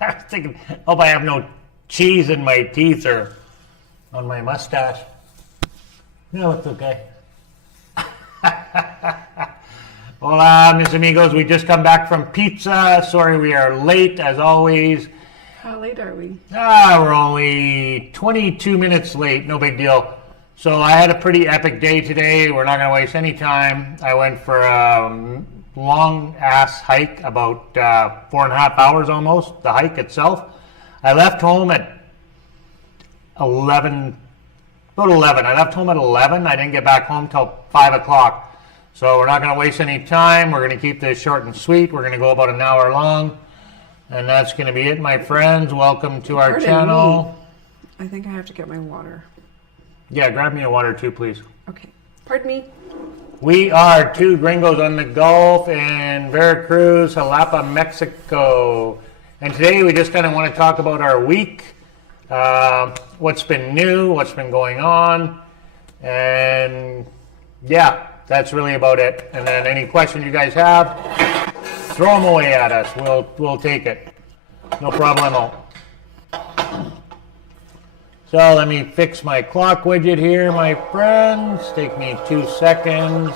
I was thinking, hope I have no cheese in my teeth or on my mustache. No, it's okay. Hola, mis amigos. We just come back from pizza. Sorry we are late, as always. How late are we? We're only 22 minutes late. No big deal. So I had a pretty epic day today. We're not going to waste any time. I went for a long-ass hike, about 4.5 hours almost, the hike itself. I left home at 11. I left home at 11. I didn't get back home till 5 o'clock. So we're not going to waste any time. We're going to keep this short and sweet. We're going to go about an hour long. And that's going to be it, my friends. Welcome to our channel. I think I have to get my water. Yeah, grab me a water too, please. Okay. Pardon me. We are two gringos on the Gulf in Veracruz, Xalapa, Mexico. And today we just kind of want to talk about our week. What's been new, what's been going on. And yeah. That's really about it. And then any questions you guys have, throw them away at us. We'll take it. No problemo. So let me fix my clock widget here, my friends. Take me 2 seconds.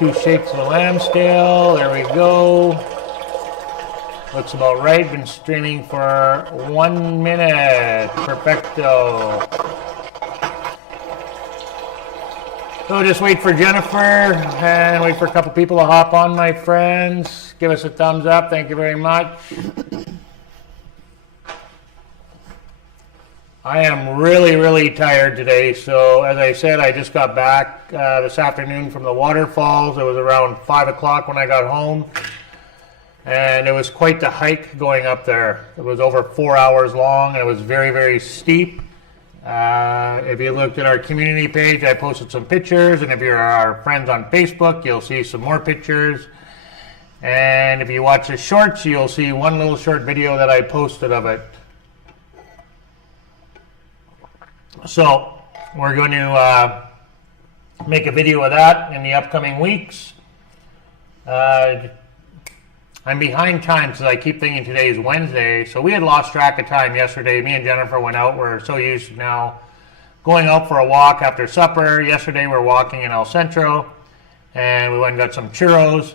2 shakes of the lamb scale. There we go. Looks about right. Been streaming for 1 minute. Perfecto. So just wait for Jennifer and wait for a couple people to hop on, my friends. Give us a thumbs up. Thank you very much. I am really, really tired today. So as I said, I just got back this afternoon from the waterfalls. It was around 5 o'clock when I got home. And it was quite the hike going up there. It was over 4 hours long and it was very, very steep. If you looked at our community page, I posted some pictures, and if you're our friends on Facebook, you'll see some more pictures. And if you watch the shorts, you'll see one little short video that I posted of it. So we're going to make a video of that in the upcoming weeks. I'm behind time because I keep thinking today is Wednesday. So we had lost track of time yesterday. Me and Jennifer went out. We're so used to now going out for a walk after supper. Yesterday we were walking in El Centro and we went and got some churros.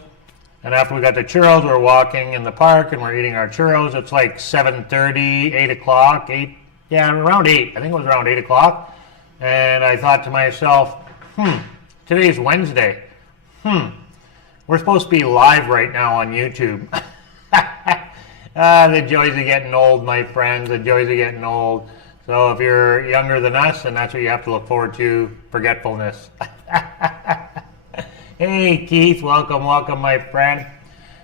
And after we got the churros, we were walking in the park and we're eating our churros. It's like 7:30, 8 o'clock, around 8. I think it was around 8 o'clock. And I thought to myself, today's Wednesday. We're supposed to be live right now on YouTube. The joys of getting old, my friends. The joys of getting old. So if you're younger than us, then that's what you have to look forward to, forgetfulness. Hey, Keith. Welcome, my friend.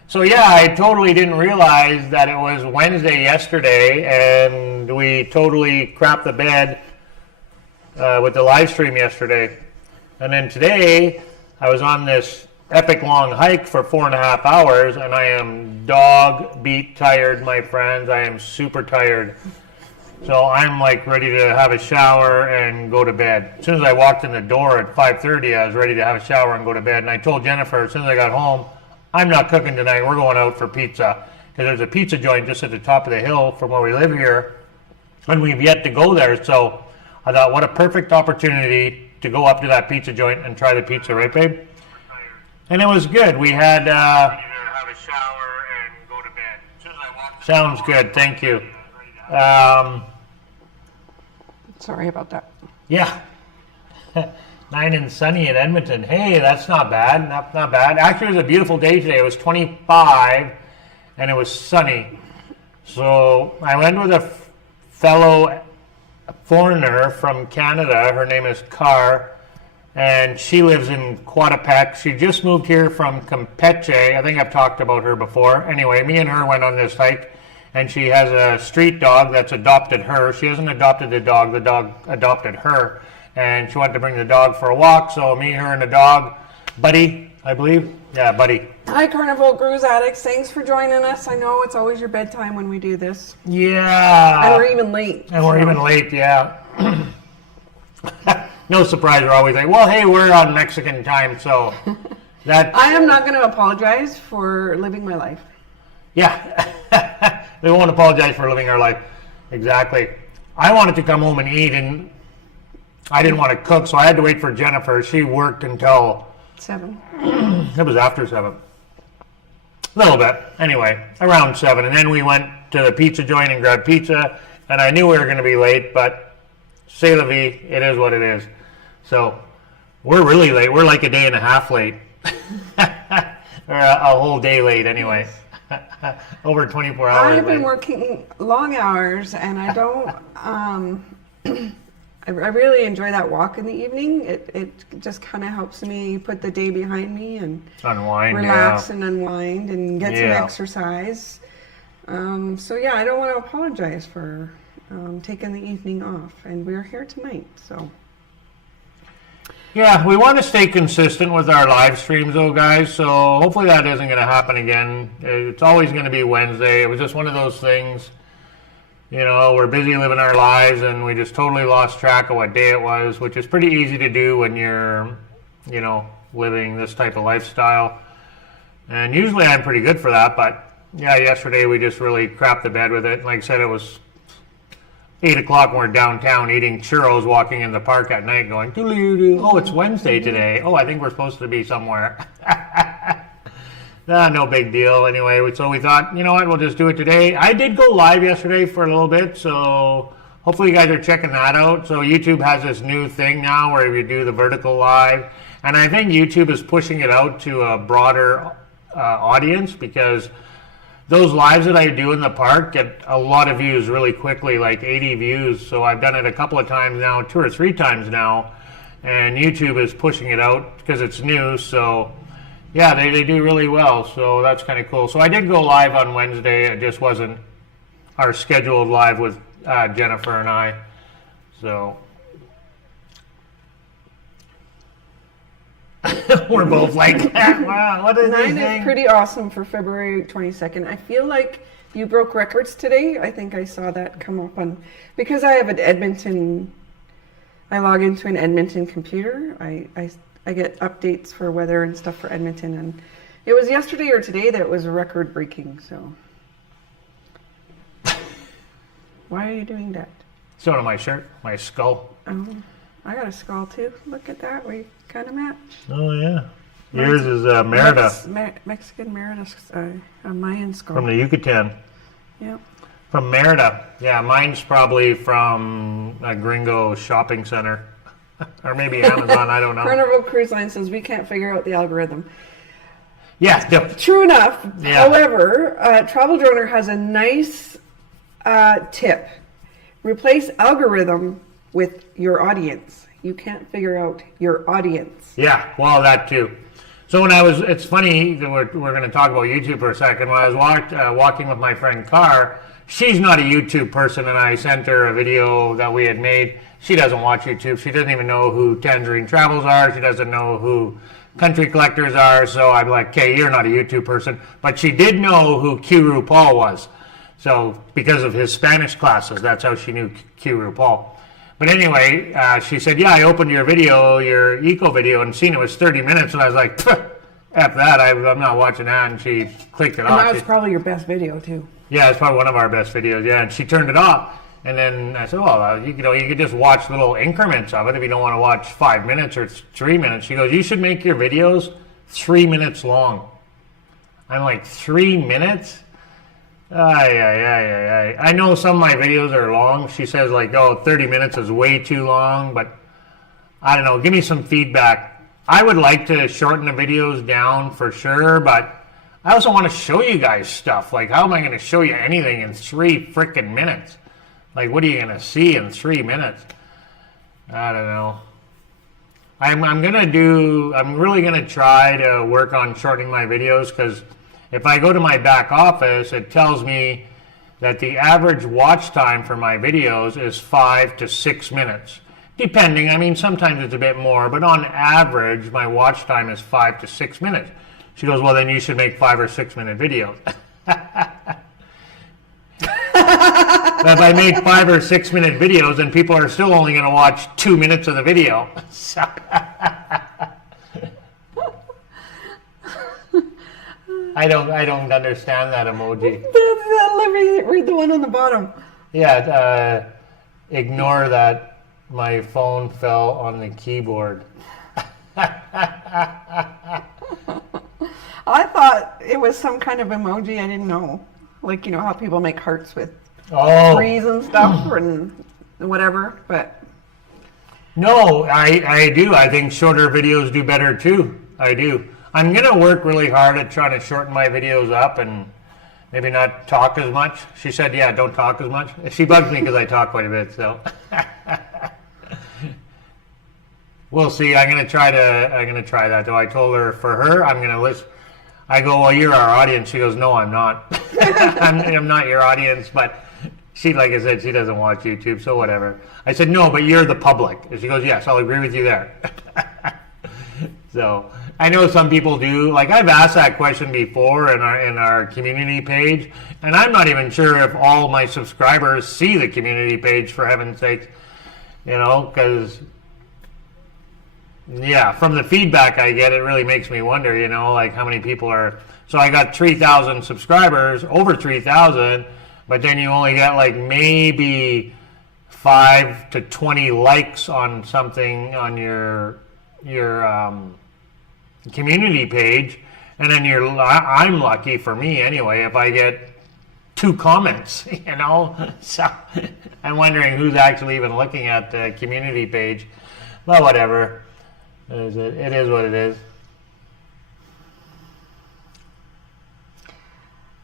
So yeah, I totally didn't realize that it was Wednesday yesterday, and we totally crapped the bed with the live stream yesterday. And then today, I was on this epic long hike for 4.5 hours, and I am dog beat tired, my friends. I am super tired. So I'm like ready to have a shower and go to bed. As soon as I walked in the door at 5:30, I was ready to have a shower and go to bed. And I told Jennifer as soon as I got home, I'm not cooking tonight. We're going out for pizza. Because there's a pizza joint just at the top of the hill from where we live here. And we've yet to go there. So I thought, what a perfect opportunity to go up to that pizza joint and try the pizza, right, babe? And it was good. We had have a shower and go to bed. Sounds good. Thank you. Sorry about that. Yeah. 9 and sunny in Edmonton. Hey, that's not bad. Not bad. Actually, it was a beautiful day today. It was 25 and it was sunny. So I went with a fellow foreigner from Canada. Her name is Car. And she lives in Coatepec. She just moved here from Campeche. I think I've talked about her before. Anyway, me and her went on this hike, and she has a street dog that's adopted her. She hasn't adopted the dog adopted her. And she wanted to bring the dog for a walk, so me, her, and the dog, Buddy, I believe. Yeah, Buddy. Hi, Carnival Cruise Addicts. Thanks for joining us. I know it's always your bedtime when we do this. Yeah. And we're even late. Yeah. No surprise, we're always like, well, hey, we're on Mexican time, so that... I am not going to apologize for living my life. Yeah. We won't apologize for living our life. Exactly. I wanted to come home and eat, and I didn't want to cook, so I had to wait for Jennifer. She worked until 7. it was after 7. A little bit. Anyway, around 7. And then we went to the pizza joint and grabbed pizza, and I knew we were going to be late, but c'est la vie, it is what it is. So we're really late. We're like a day and a half late. Or a whole day late anyway. Over 24 hours I've been late. working long hours, and I don't. I really enjoy that walk in the evening. It just kind of helps me put the day behind me and Unwind, relax yeah. and unwind and get some Yeah. exercise. So yeah, I don't want to apologize for taking the evening off, and we're here tonight. So Yeah, we want to stay consistent with our live streams though, guys, so hopefully that isn't going to happen again. It's always going to be Wednesday. It was just one of those things, you know, we're busy living our lives and we just totally lost track of what day it was, which is pretty easy to do when you're, you know, living this type of lifestyle. And usually I'm pretty good for that, but yeah, yesterday we just really crapped the bed with it. Like I said, it was 8 o'clock and we're downtown eating churros, walking in the park at night going, doo-doo-doo. Oh, it's Wednesday today. Oh, I think we're supposed to be somewhere. No big deal. Anyway, so we thought, you know what, we'll just do it today. I did go live yesterday for a little bit, so hopefully you guys are checking that out. So YouTube has this new thing now where you do the vertical live. And I think YouTube is pushing it out to a broader audience because those lives that I do in the park get a lot of views really quickly, like 80 views. So I've done it a couple of times now, 2 or 3 times now. And YouTube is pushing it out because it's new. So yeah, they do really well. So that's kind of cool. So I did go live on Wednesday. It just wasn't our scheduled live with Jennifer and I. So we're both like, wow, what is this 9 thing? is pretty awesome for February 22nd. I feel like you broke records today. I think I saw that come up on, because I have an Edmonton, I log into an Edmonton computer. I get updates for weather and stuff for Edmonton, and it was yesterday or today that was record breaking, so. Why are you doing that? Showing on my shirt, my skull. Oh, I got a skull too. Look at that. We kind of match. Oh yeah. Yours is Merida Mexican Merida, a Mayan skull. from the Yucatan. Yep. From Merida. Yeah, mine's probably from a gringo shopping center. Or maybe Amazon, I don't know. Carnival Cruise Line says we can't figure out the algorithm. Yeah, True enough. Yeah. However, Travel Droner has a nice tip. Replace algorithm with your audience. You can't figure out your audience. yeah, well, that too. So when it's funny that we're going to talk about YouTube for a second. When I was walking with my friend Carr, she's not a YouTube person, and I sent her a video that we had made. She doesn't watch YouTube. She doesn't even know who Tangerine Travels are. She doesn't know who Country Collectors are. So I'm like, okay, you're not a YouTube person. But she did know who Q RuPaul was. So because of his Spanish classes, that's how she knew Q RuPaul. But anyway, she said, yeah, I opened your video, your eco video, and seen it was 30 minutes. And I was like, F that, I'm not watching that. And she clicked it And off. that was probably your best video too. Yeah, it's probably one of our best videos. Yeah, and she turned it off. And then I said, well, you could just watch little increments of it if you don't want to watch 5 minutes or 3 minutes. She goes, you should make your videos 3 minutes long. I'm like, 3 minutes? I know some of my videos are long. She says like, 30 minutes is way too long, but I don't know. Give me some feedback. I would like to shorten the videos down for sure, but I also want to show you guys stuff. Like, how am I going to show you anything in 3 freaking minutes? Like, what are you going to see in 3 minutes? I don't know. I'm really going to try to work on shortening my videos, because if I go to my back office, it tells me that the average watch time for my videos is 5 to 6 minutes. Depending, I mean, sometimes it's a bit more, but on average, my watch time is 5 to 6 minutes. She goes, well, then you should make 5 or 6 minute videos. But if I make 5 or 6 minute videos, then people are still only going to watch 2 minutes of the video. I don't understand that emoji. The read the one on the bottom. Yeah, ignore that my phone fell on the keyboard. I thought it was some kind of emoji. I didn't know. Like, you know how people make hearts with trees and stuff and whatever, but... No, I do. I think shorter videos do better too. I do. I'm going to work really hard at trying to shorten my videos up and maybe not talk as much. She said, yeah, don't talk as much. She bugs me because I talk quite a bit, so... We'll see. I'm gonna try that though. I told her for her, I'm gonna list. I go, well, you're our audience. She goes, no, I'm not. I'm not your audience. But she, like I said, she doesn't watch YouTube, so whatever. I said, no, but you're the public. And she goes, yes, I'll agree with you there. So I know some people do. Like I've asked that question before in our community page, and I'm not even sure if all my subscribers see the community page. For heaven's sake, you know, because. Yeah, from the feedback I get, it really makes me wonder, you know, like how many people are... So I got 3,000 subscribers, over 3,000, but then you only get like maybe 5 to 20 likes on something on your community page, and then I'm lucky, for me anyway, if I get 2 comments, you know? So I'm wondering who's actually even looking at the community page. Well, whatever. It is what it is.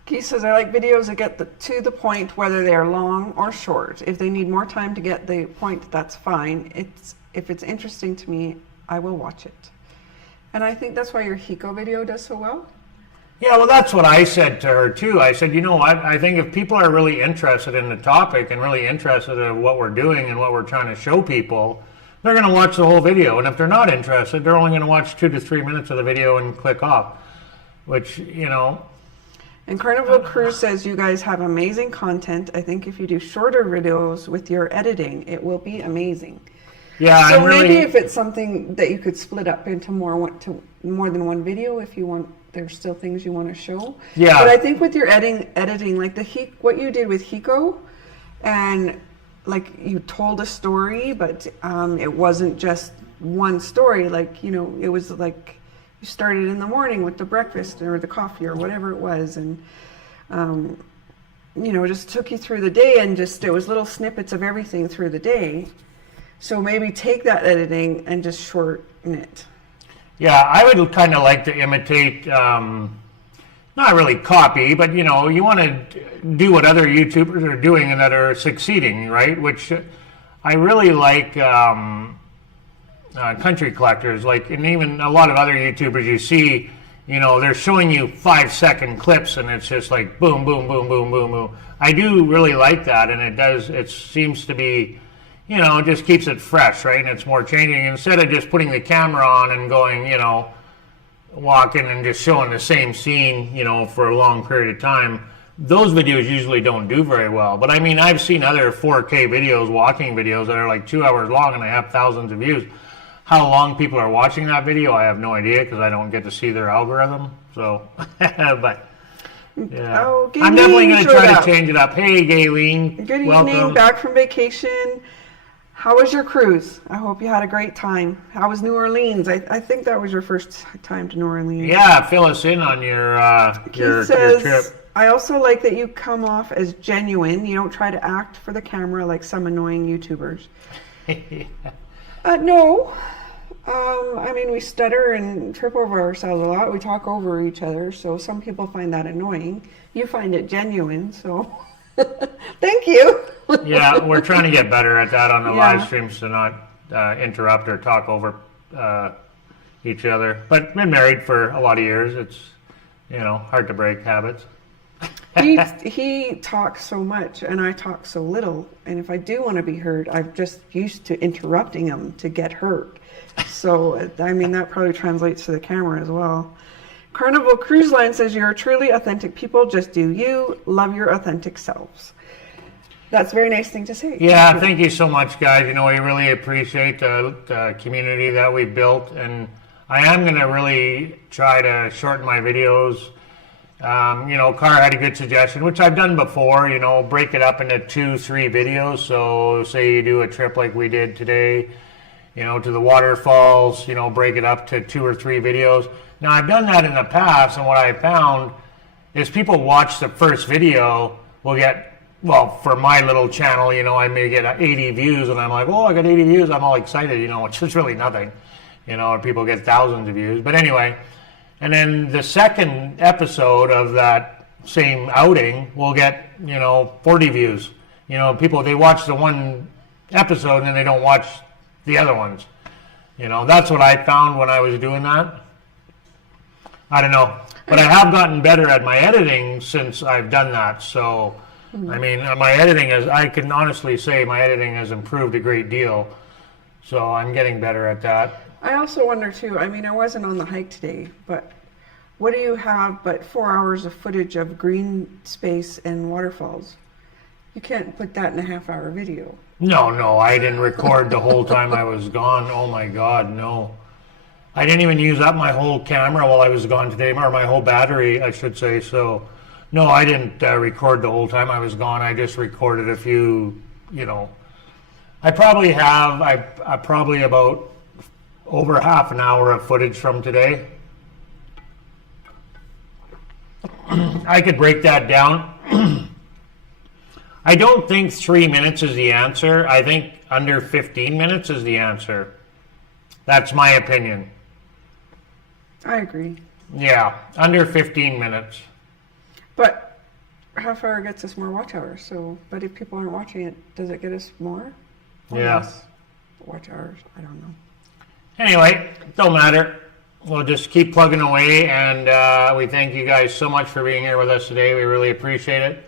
Keith says, I like videos that get to the point, whether they are long or short. If they need more time to get the point, that's fine. If it's interesting to me, I will watch it. And I think that's why your Hiko video does so well. Yeah, well, that's what I said to her, too. I said, you know what? I think if people are really interested in the topic and really interested in what we're doing and what we're trying to show people, they're going to watch the whole video. And if they're not interested, they're only going to watch 2 to 3 minutes of the video and click off, which, you know. And Carnival Cruise says, you guys have amazing content. I think if you do shorter videos with your editing, it will be amazing. Yeah, so maybe if it's something that you could split up into more than one video, if you want, there's still things you want to show. Yeah. But I think with your editing, like what you did with Hiko, and like you told a story, but it wasn't just one story. Like, you know, it was like you started in the morning with the breakfast or the coffee or whatever it was, and you know, just took you through the day, and just it was little snippets of everything through the day. So maybe take that editing and just shorten it. Yeah, I would kind of like to imitate, not really copy, but, you know, you want to do what other YouTubers are doing and that are succeeding, right? Which I really like country collectors, like, and even a lot of other YouTubers you see, you know, they're showing you 5-second clips and it's just like boom, boom, boom, boom, boom, boom. I do really like that, and it seems to be, you know, it just keeps it fresh, right? And it's more changing. Instead of just putting the camera on and going, you know, walking and just showing the same scene, you know, for a long period of time, those videos usually don't do very well. But I mean, I've seen other 4K videos, walking videos that are like 2 hours long and they have thousands of views. How long people are watching that video, I have no idea, because I don't get to see their algorithm. So, but... yeah, oh, I'm definitely going to try to change it up. Hey, Gayleen. Good welcome. Evening, back from vacation. How was your cruise? I hope you had a great time. How was New Orleans? I think that was your first time to New Orleans. Yeah, fill us in on your trip. I also like that you come off as genuine. You don't try to act for the camera like some annoying YouTubers. No. I mean, we stutter and trip over ourselves a lot. We talk over each other, so some people find that annoying. You find it genuine, so thank you. Yeah, we're trying to get better at that on the live streams, to not interrupt or talk over each other. But been married for a lot of years. It's, you know, hard to break habits. He talks so much and I talk so little, and if I do want to be heard, I'm just used to interrupting him to get heard. So I mean, that probably translates to the camera as well. Carnival Cruise Line says, you're truly authentic people, just do you, love your authentic selves. That's a very nice thing to say. Yeah, thank you so much, guys. You know, we really appreciate the community that we built, and I am going to really try to shorten my videos Carr had a good suggestion, which I've done before, break it up into 2-3 videos. So say you do a trip like we did today, to the waterfalls, break it up to 2 or 3 videos. Now, I've done that in the past, and what I found is people watch the first video, will get, well, for my little channel, I may get 80 views, and I'm like, oh, I got 80 views, I'm all excited, which is really nothing, or people get thousands of views. But anyway, and then the second episode of that same outing will get, 40 views. People, they watch the one episode and then they don't watch the other ones. That's what I found when I was doing that. I don't know. But I have gotten better at my editing since I've done that. So, I mean, my editing I can honestly say my editing has improved a great deal. So I'm getting better at that. I also wonder too, I mean, I wasn't on the hike today, but what do you have but 4 hours of footage of green space and waterfalls? You can't put that in a half-hour video. No, I didn't record the whole time I was gone. Oh my God, no. I didn't even use up my whole camera while I was gone today, or my whole battery, I should say. So, no, I didn't record the whole time I was gone. I just recorded a few, I probably have, I probably about over half an hour of footage from today. I could break that down. I don't think 3 minutes is the answer. I think under 15 minutes is the answer. That's my opinion. I agree. Yeah, under 15 minutes. But half hour gets us more watch hours. So, but if people aren't watching it, does it get us more? Or Yeah. less watch hours. I don't know. Anyway, don't matter. We'll just keep plugging away, and we thank you guys so much for being here with us today. We really appreciate it.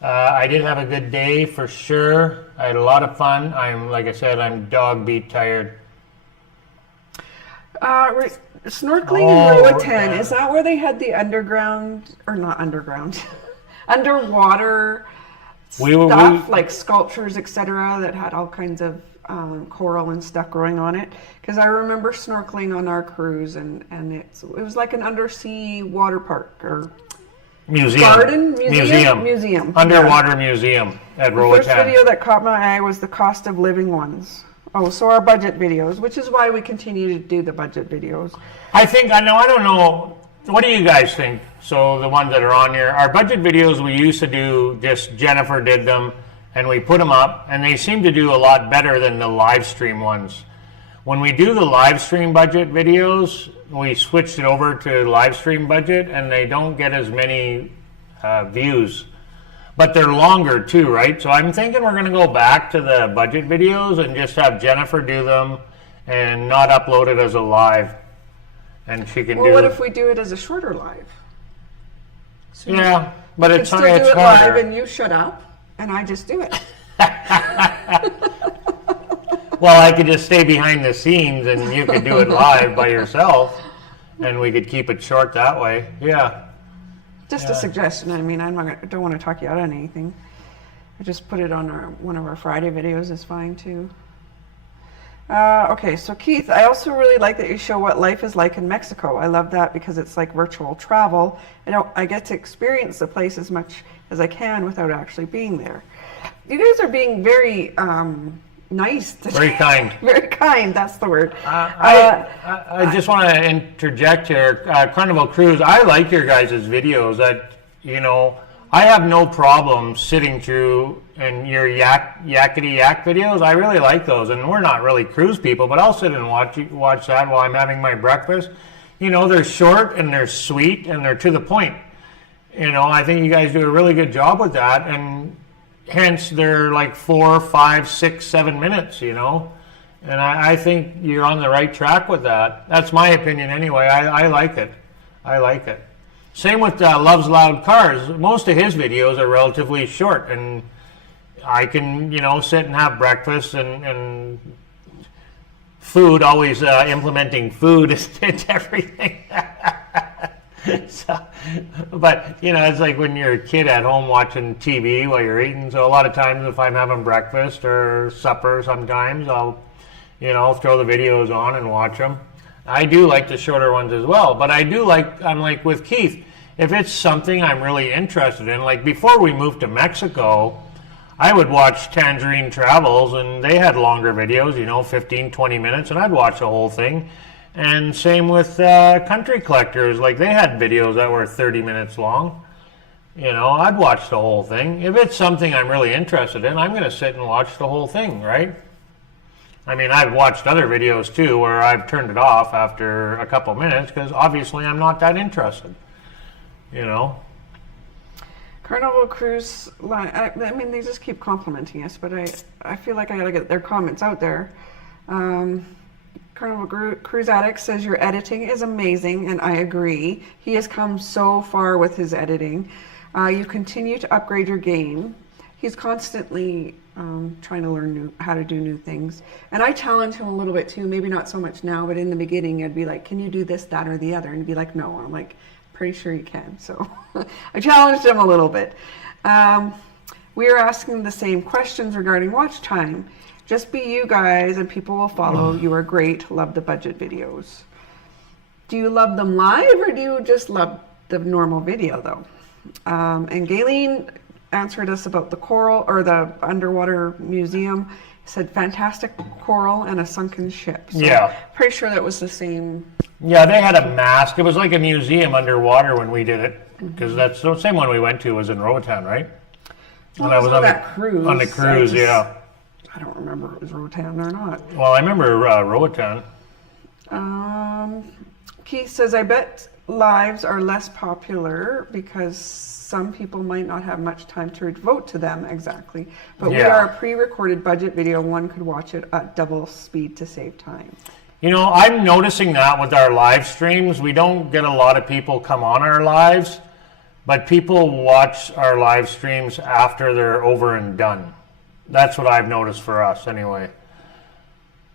I did have a good day for sure. I had a lot of fun. Like I said, I'm dog beat tired. Snorkeling in Roatan, is that where they had the underground, or not underground, underwater stuff, like sculptures, etc., that had all kinds of coral and stuff growing on it? Because I remember snorkeling on our cruise, and it was like an undersea water park, or museum. Underwater museum at Roatan. The first video that caught my eye was the cost of living ones. Oh, so our budget videos, which is why we continue to do the budget videos. I don't know. What do you guys think? So the ones that are on here, our budget videos we used to do, just Jennifer did them, and we put them up, and they seem to do a lot better than the live stream ones. When we do the live stream budget videos, we switched it over to live stream budget, and they don't get as many views. But they're longer too, right? So I'm thinking we're going to go back to the budget videos and just have Jennifer do them and not upload it as a live. And she can do. Well, what if we do it as a shorter live? So yeah, but it's still do it harder. live, and you shut up, and I just do it. Well, I could just stay behind the scenes, and you could do it live by yourself, and we could keep it short that way. Yeah. Just a suggestion. I mean, don't want to talk you out on anything. I just put it on one of our Friday videos is fine too. Okay, so Keith, I also really like that you show what life is like in Mexico. I love that because it's like virtual travel. I get to experience the place as much as I can without actually being there. You guys are being very nice today. Very kind. Very kind, that's the word. I just want to interject here. Carnival Cruise, I like your guys' videos. I have no problem sitting through and your yakety yak videos. I really like those, and we're not really cruise people, but I'll sit and watch that while I'm having my breakfast. They're short and they're sweet and they're to the point. I think you guys do a really good job with that, and hence they're like 4, 5, 6, 7 minutes, and I think you're on the right track with that. That's my opinion anyway. I like it. Same with Loves Loud Cars. Most of his videos are relatively short, and I can, sit and have breakfast and food, always implementing food into everything. But it's like when you're a kid at home watching TV while you're eating. So a lot of times if I'm having breakfast or supper, sometimes I'll throw the videos on and watch them. I do like the shorter ones as well, but I'm like with Keith, if it's something I'm really interested in, like before we moved to Mexico, I would watch Tangerine Travels, and they had longer videos, 15, 20 minutes, and I'd watch the whole thing. And same with Country Collectors, like they had videos that were 30 minutes long. I'd watch the whole thing. If it's something I'm really interested in, I'm going to sit and watch the whole thing, right? I mean, I've watched other videos too where I've turned it off after a couple minutes because obviously I'm not that interested, Carnival Cruise, I mean, they just keep complimenting us, but I feel like I gotta get their comments out there. Carnival Cruise Addict says your editing is amazing, and I agree. He has come so far with his editing. You continue to upgrade your game. He's constantly trying to learn how to do new things. And I challenge him a little bit too, maybe not so much now, but in the beginning I'd be like, can you do this, that, or the other? And he'd be like, no. I'm like, pretty sure you can. So I challenged him a little bit. We are asking the same questions regarding watch time. Just be you guys and people will follow. You are great. Love the budget videos. Do you love them live or do you just love the normal video though? And Gayleen answered us about the coral or the underwater museum. Said fantastic coral and a sunken ship. So yeah. Pretty sure that was the same. Yeah, they had a mask. It was like a museum underwater when we did it. Because that's the same one we went to was in Roatan, right? Well, that was on that cruise. On the cruise, yeah. I don't remember if it was Roatan or not. Well, I remember Roatan. Keith says, I bet lives are less popular because some people might not have much time to vote to them exactly. But we are a pre-recorded budget video. One could watch it at double speed to save time. I'm noticing that with our live streams. We don't get a lot of people come on our lives, but people watch our live streams after they're over and done. That's what I've noticed for us anyway.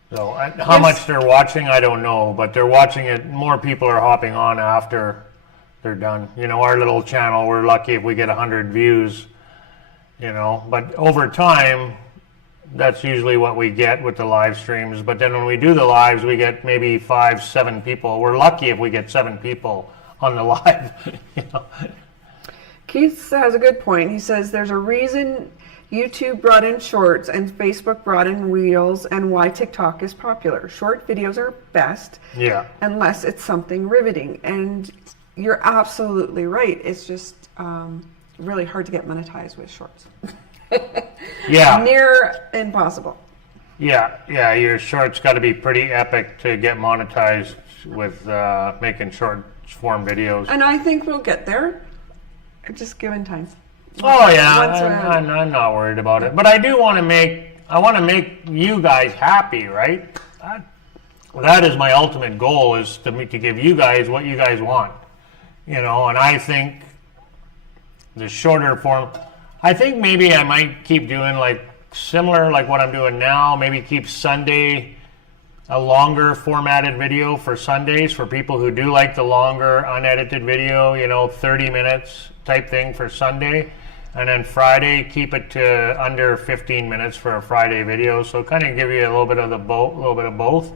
So how much they're watching, I don't know, but they're watching it. More people are hopping on after they're done. Our little channel, we're lucky if we get 100 views, but over time, that's usually what we get with the live streams. But then when we do the lives, we get maybe 5, 7 people. We're lucky if we get 7 people on the live. Keith has a good point. He says there's a reason YouTube brought in shorts and Facebook brought in reels and why TikTok is popular. Short videos are best unless it's something riveting. And you're absolutely right. It's just really hard to get monetized with shorts. Near impossible. Yeah, your shorts got to be pretty epic to get monetized with making short form videos. And I think we'll get there. Just given time. Oh yeah, I'm not worried about it. But I do want to make you guys happy, right? That is my ultimate goal, is to give you guys what you guys want. And I think the shorter form, I think maybe I might keep doing like similar like what I'm doing now, maybe keep Sunday a longer formatted video for Sundays for people who do like the longer unedited video, 30 minutes type thing for Sunday. And then Friday, keep it to under 15 minutes for a Friday video. So kind of give you a little bit of both.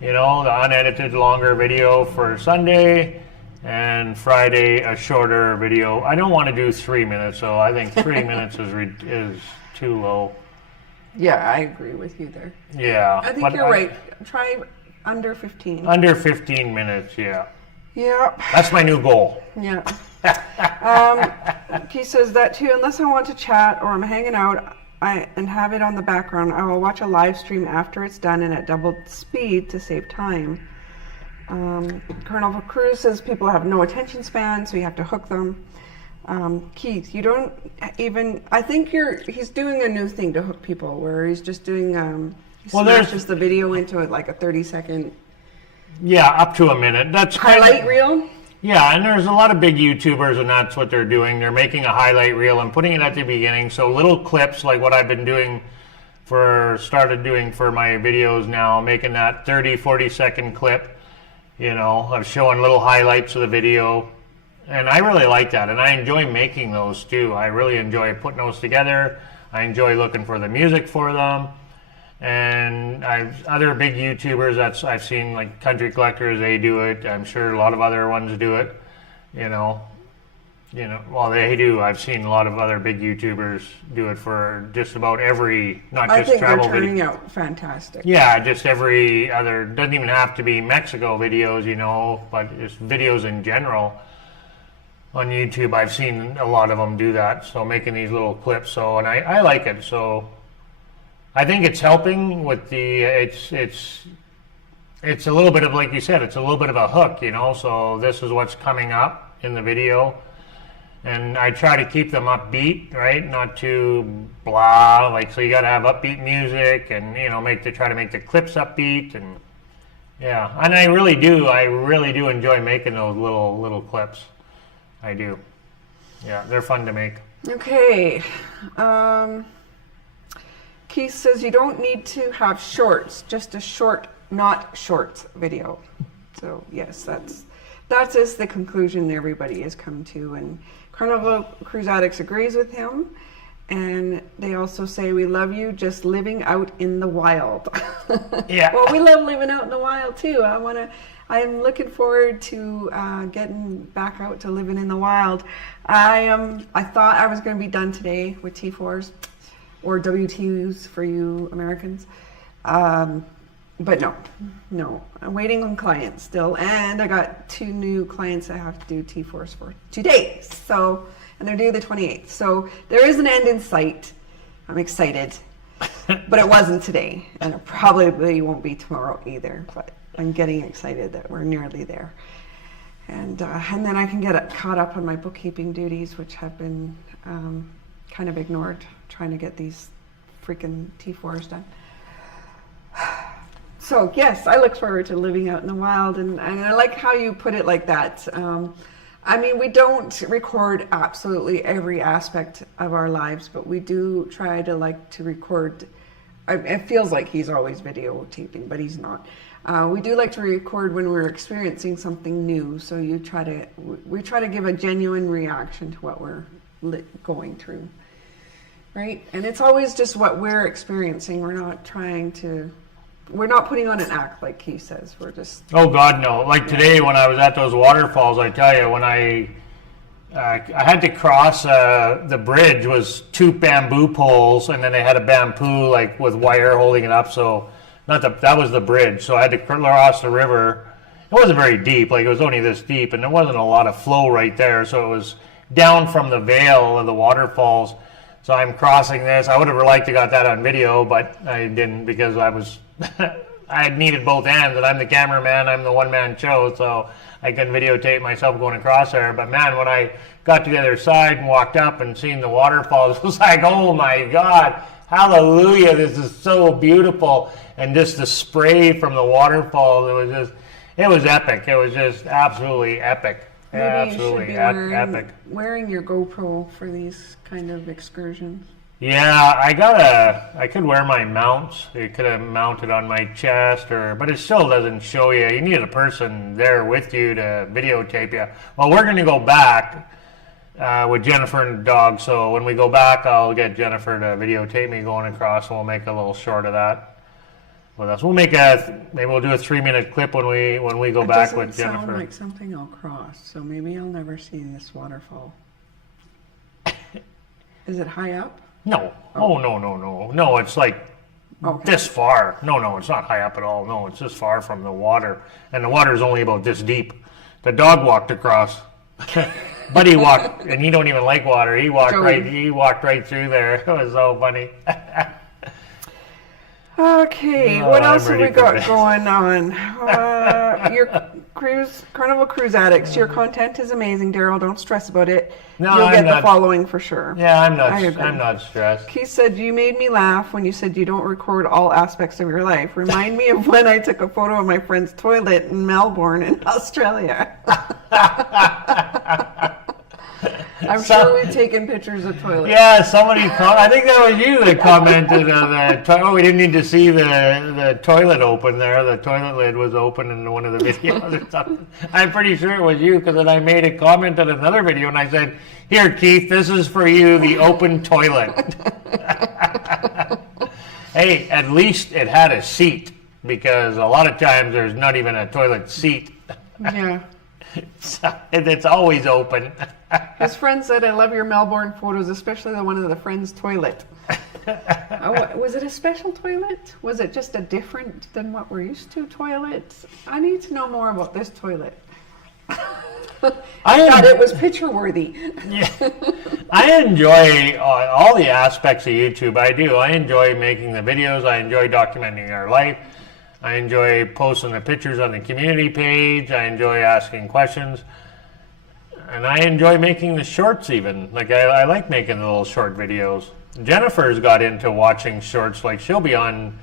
The unedited longer video for Sunday, and Friday a shorter video. I don't want to do 3 minutes, so I think 3 minutes is too low. Yeah, I agree with you there. Yeah, I think you're right. Try under 15. Under 15 minutes, yeah. Yeah. That's my new goal. Yeah. He says that too. Unless I want to chat or I'm hanging out and have it on the background, I will watch a live stream after it's done and at double speed to save time. Carnival Cruise says people have no attention span, so you have to hook them. Keith, you don't even. I think he's doing a new thing to hook people, where he's just doing. He smashes the video into it like a 30-second. Yeah, up to a minute. That's highlight reel. Yeah, and there's a lot of big YouTubers, and that's what they're doing. They're making a highlight reel and putting it at the beginning. So little clips, like what I've been doing started doing for my videos now, making that 30, 40-second clip, of showing little highlights of the video. And I really like that, and I enjoy making those too. I really enjoy putting those together. I enjoy looking for the music for them. And other big YouTubers that I've seen, like Country Collectors, they do it. I'm sure a lot of other ones do it, you know, well, they do. I've seen a lot of other big YouTubers do it for just about every, not I just think they're travel turning video. out fantastic. Yeah, just every other, doesn't even have to be Mexico videos, you know, but just videos in general. On YouTube, I've seen a lot of them do that, so making these little clips. So, and I like it. So, I think it's helping with the. It's a little bit of, like you said, it's a little bit of a hook, you know. So this is what's coming up in the video, and I try to keep them upbeat, right? Not too blah. Like, so you got to have upbeat music, and you know, try to make the clips upbeat, and yeah. And I really do enjoy making those little clips. I do. Yeah, they're fun to make. Okay. Keith says you don't need to have shorts, just a short, not shorts video. So yes, that is the conclusion everybody has come to, and Carnival Cruise Addicts agrees with him. And they also say, we love you, just living out in the wild. Yeah. Well, we love living out in the wild too. I'm looking forward to getting back out to living in the wild. I thought I was going to be done today with T4s or WTUs for you Americans. But no. I'm waiting on clients still. And I got 2 new clients I have to do T4s for today. So, and they're due the 28th. So there is an end in sight. I'm excited. But it wasn't today. And it probably won't be tomorrow either. But I'm getting excited that we're nearly there. And then I can get caught up on my bookkeeping duties, which have been kind of ignored, trying to get these freaking T4s done. So yes, I look forward to living out in the wild, and I like how you put it like that. I mean, we don't record absolutely every aspect of our lives, but we do try to record. It feels like he's always videotaping, but he's not. We do like to record when we're experiencing something new. So we try to give a genuine reaction to what we're going through, right? And it's always just what we're experiencing. We're not putting on an act, like he says. We're just. Oh God, no! Like today when I was at those waterfalls, I tell you, when I had to cross the bridge was 2 bamboo poles, and then they had a bamboo like with wire holding it up. So that was the bridge. So I had to cross the river. It wasn't very deep, like it was only this deep, and there wasn't a lot of flow right there. So it was down from the vale of the waterfalls. So I'm crossing this. I would have liked to got that on video, but I didn't because I was I had needed both ends, and I'm the cameraman. I'm the one-man show, so I couldn't videotape myself going across there. But man, when I got to the other side and walked up and seen the waterfalls, it was like, oh my God, hallelujah, this is so beautiful. And just the spray from the waterfalls, it was epic. It was just absolutely epic. Maybe Absolutely you should be epic. wearing your GoPro for these kind of excursions. Yeah, I could wear my mounts. It could have mounted on my chest, but it still doesn't show you. You need a person there with you to videotape you. Well, we're going to go back with Jennifer and the dog. So when we go back, I'll get Jennifer to videotape me going across, and we'll make a little short of that with us. Maybe we'll do a 3-minute clip when we go back with Jennifer. It doesn't sound like something I'll cross, so maybe I'll never see this waterfall. Is it high up? No. Oh, no. No, it's like this far. No, it's not high up at all. No, it's this far from the water. And the water is only about this deep. The dog walked across. But he walked, and he don't even like water. He walked right through there. It was so funny. Okay, what else have we got going on? Your Carnival Cruise Addicts, your content is amazing, Daryl. Don't stress about it. No, You'll I'm get not. the following for sure. Yeah, I'm agree. not stressed. Keith said, you made me laugh when you said you don't record all aspects of your life. Remind me of when I took a photo of my friend's toilet in Melbourne in Australia. I'm sure we've taken pictures of toilets. Yeah, I think that was you that commented on that. We didn't need to see the toilet open there. The toilet lid was open in one of the videos or something. I'm pretty sure it was you, because then I made a comment on another video and I said, here, Keith, this is for you, the open toilet. Hey, at least it had a seat, because a lot of times there's not even a toilet seat. Yeah. It's always open. His friend said, "I love your Melbourne photos, especially the one of the friend's toilet." Was it a special toilet? Was it just a different than what we're used to toilet? I need to know more about this toilet. I thought it was picture worthy. Yeah, I enjoy all the aspects of YouTube. I do. I enjoy making the videos. I enjoy documenting our life. I enjoy posting the pictures on the community page. I enjoy asking questions. And I enjoy making the shorts even. Like I like making the little short videos. Jennifer's got into watching shorts. Like she'll be on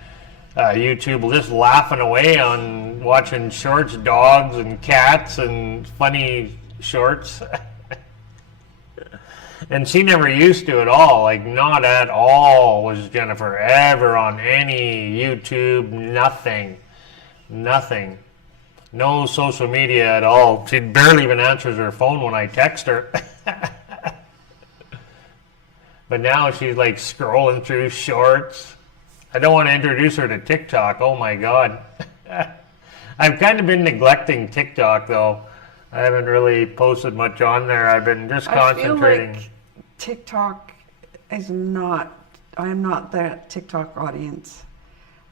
YouTube just laughing away on watching shorts, dogs and cats and funny shorts. And she never used to at all. Like not at all was Jennifer ever on any YouTube, nothing. No social media at all. She barely even answers her phone when I text her. But now she's like scrolling through shorts. I don't want to introduce her to TikTok. Oh my God. I've kind of been neglecting TikTok though. I haven't really posted much on there. I've been just concentrating. I feel like TikTok is not, I'm not that TikTok audience.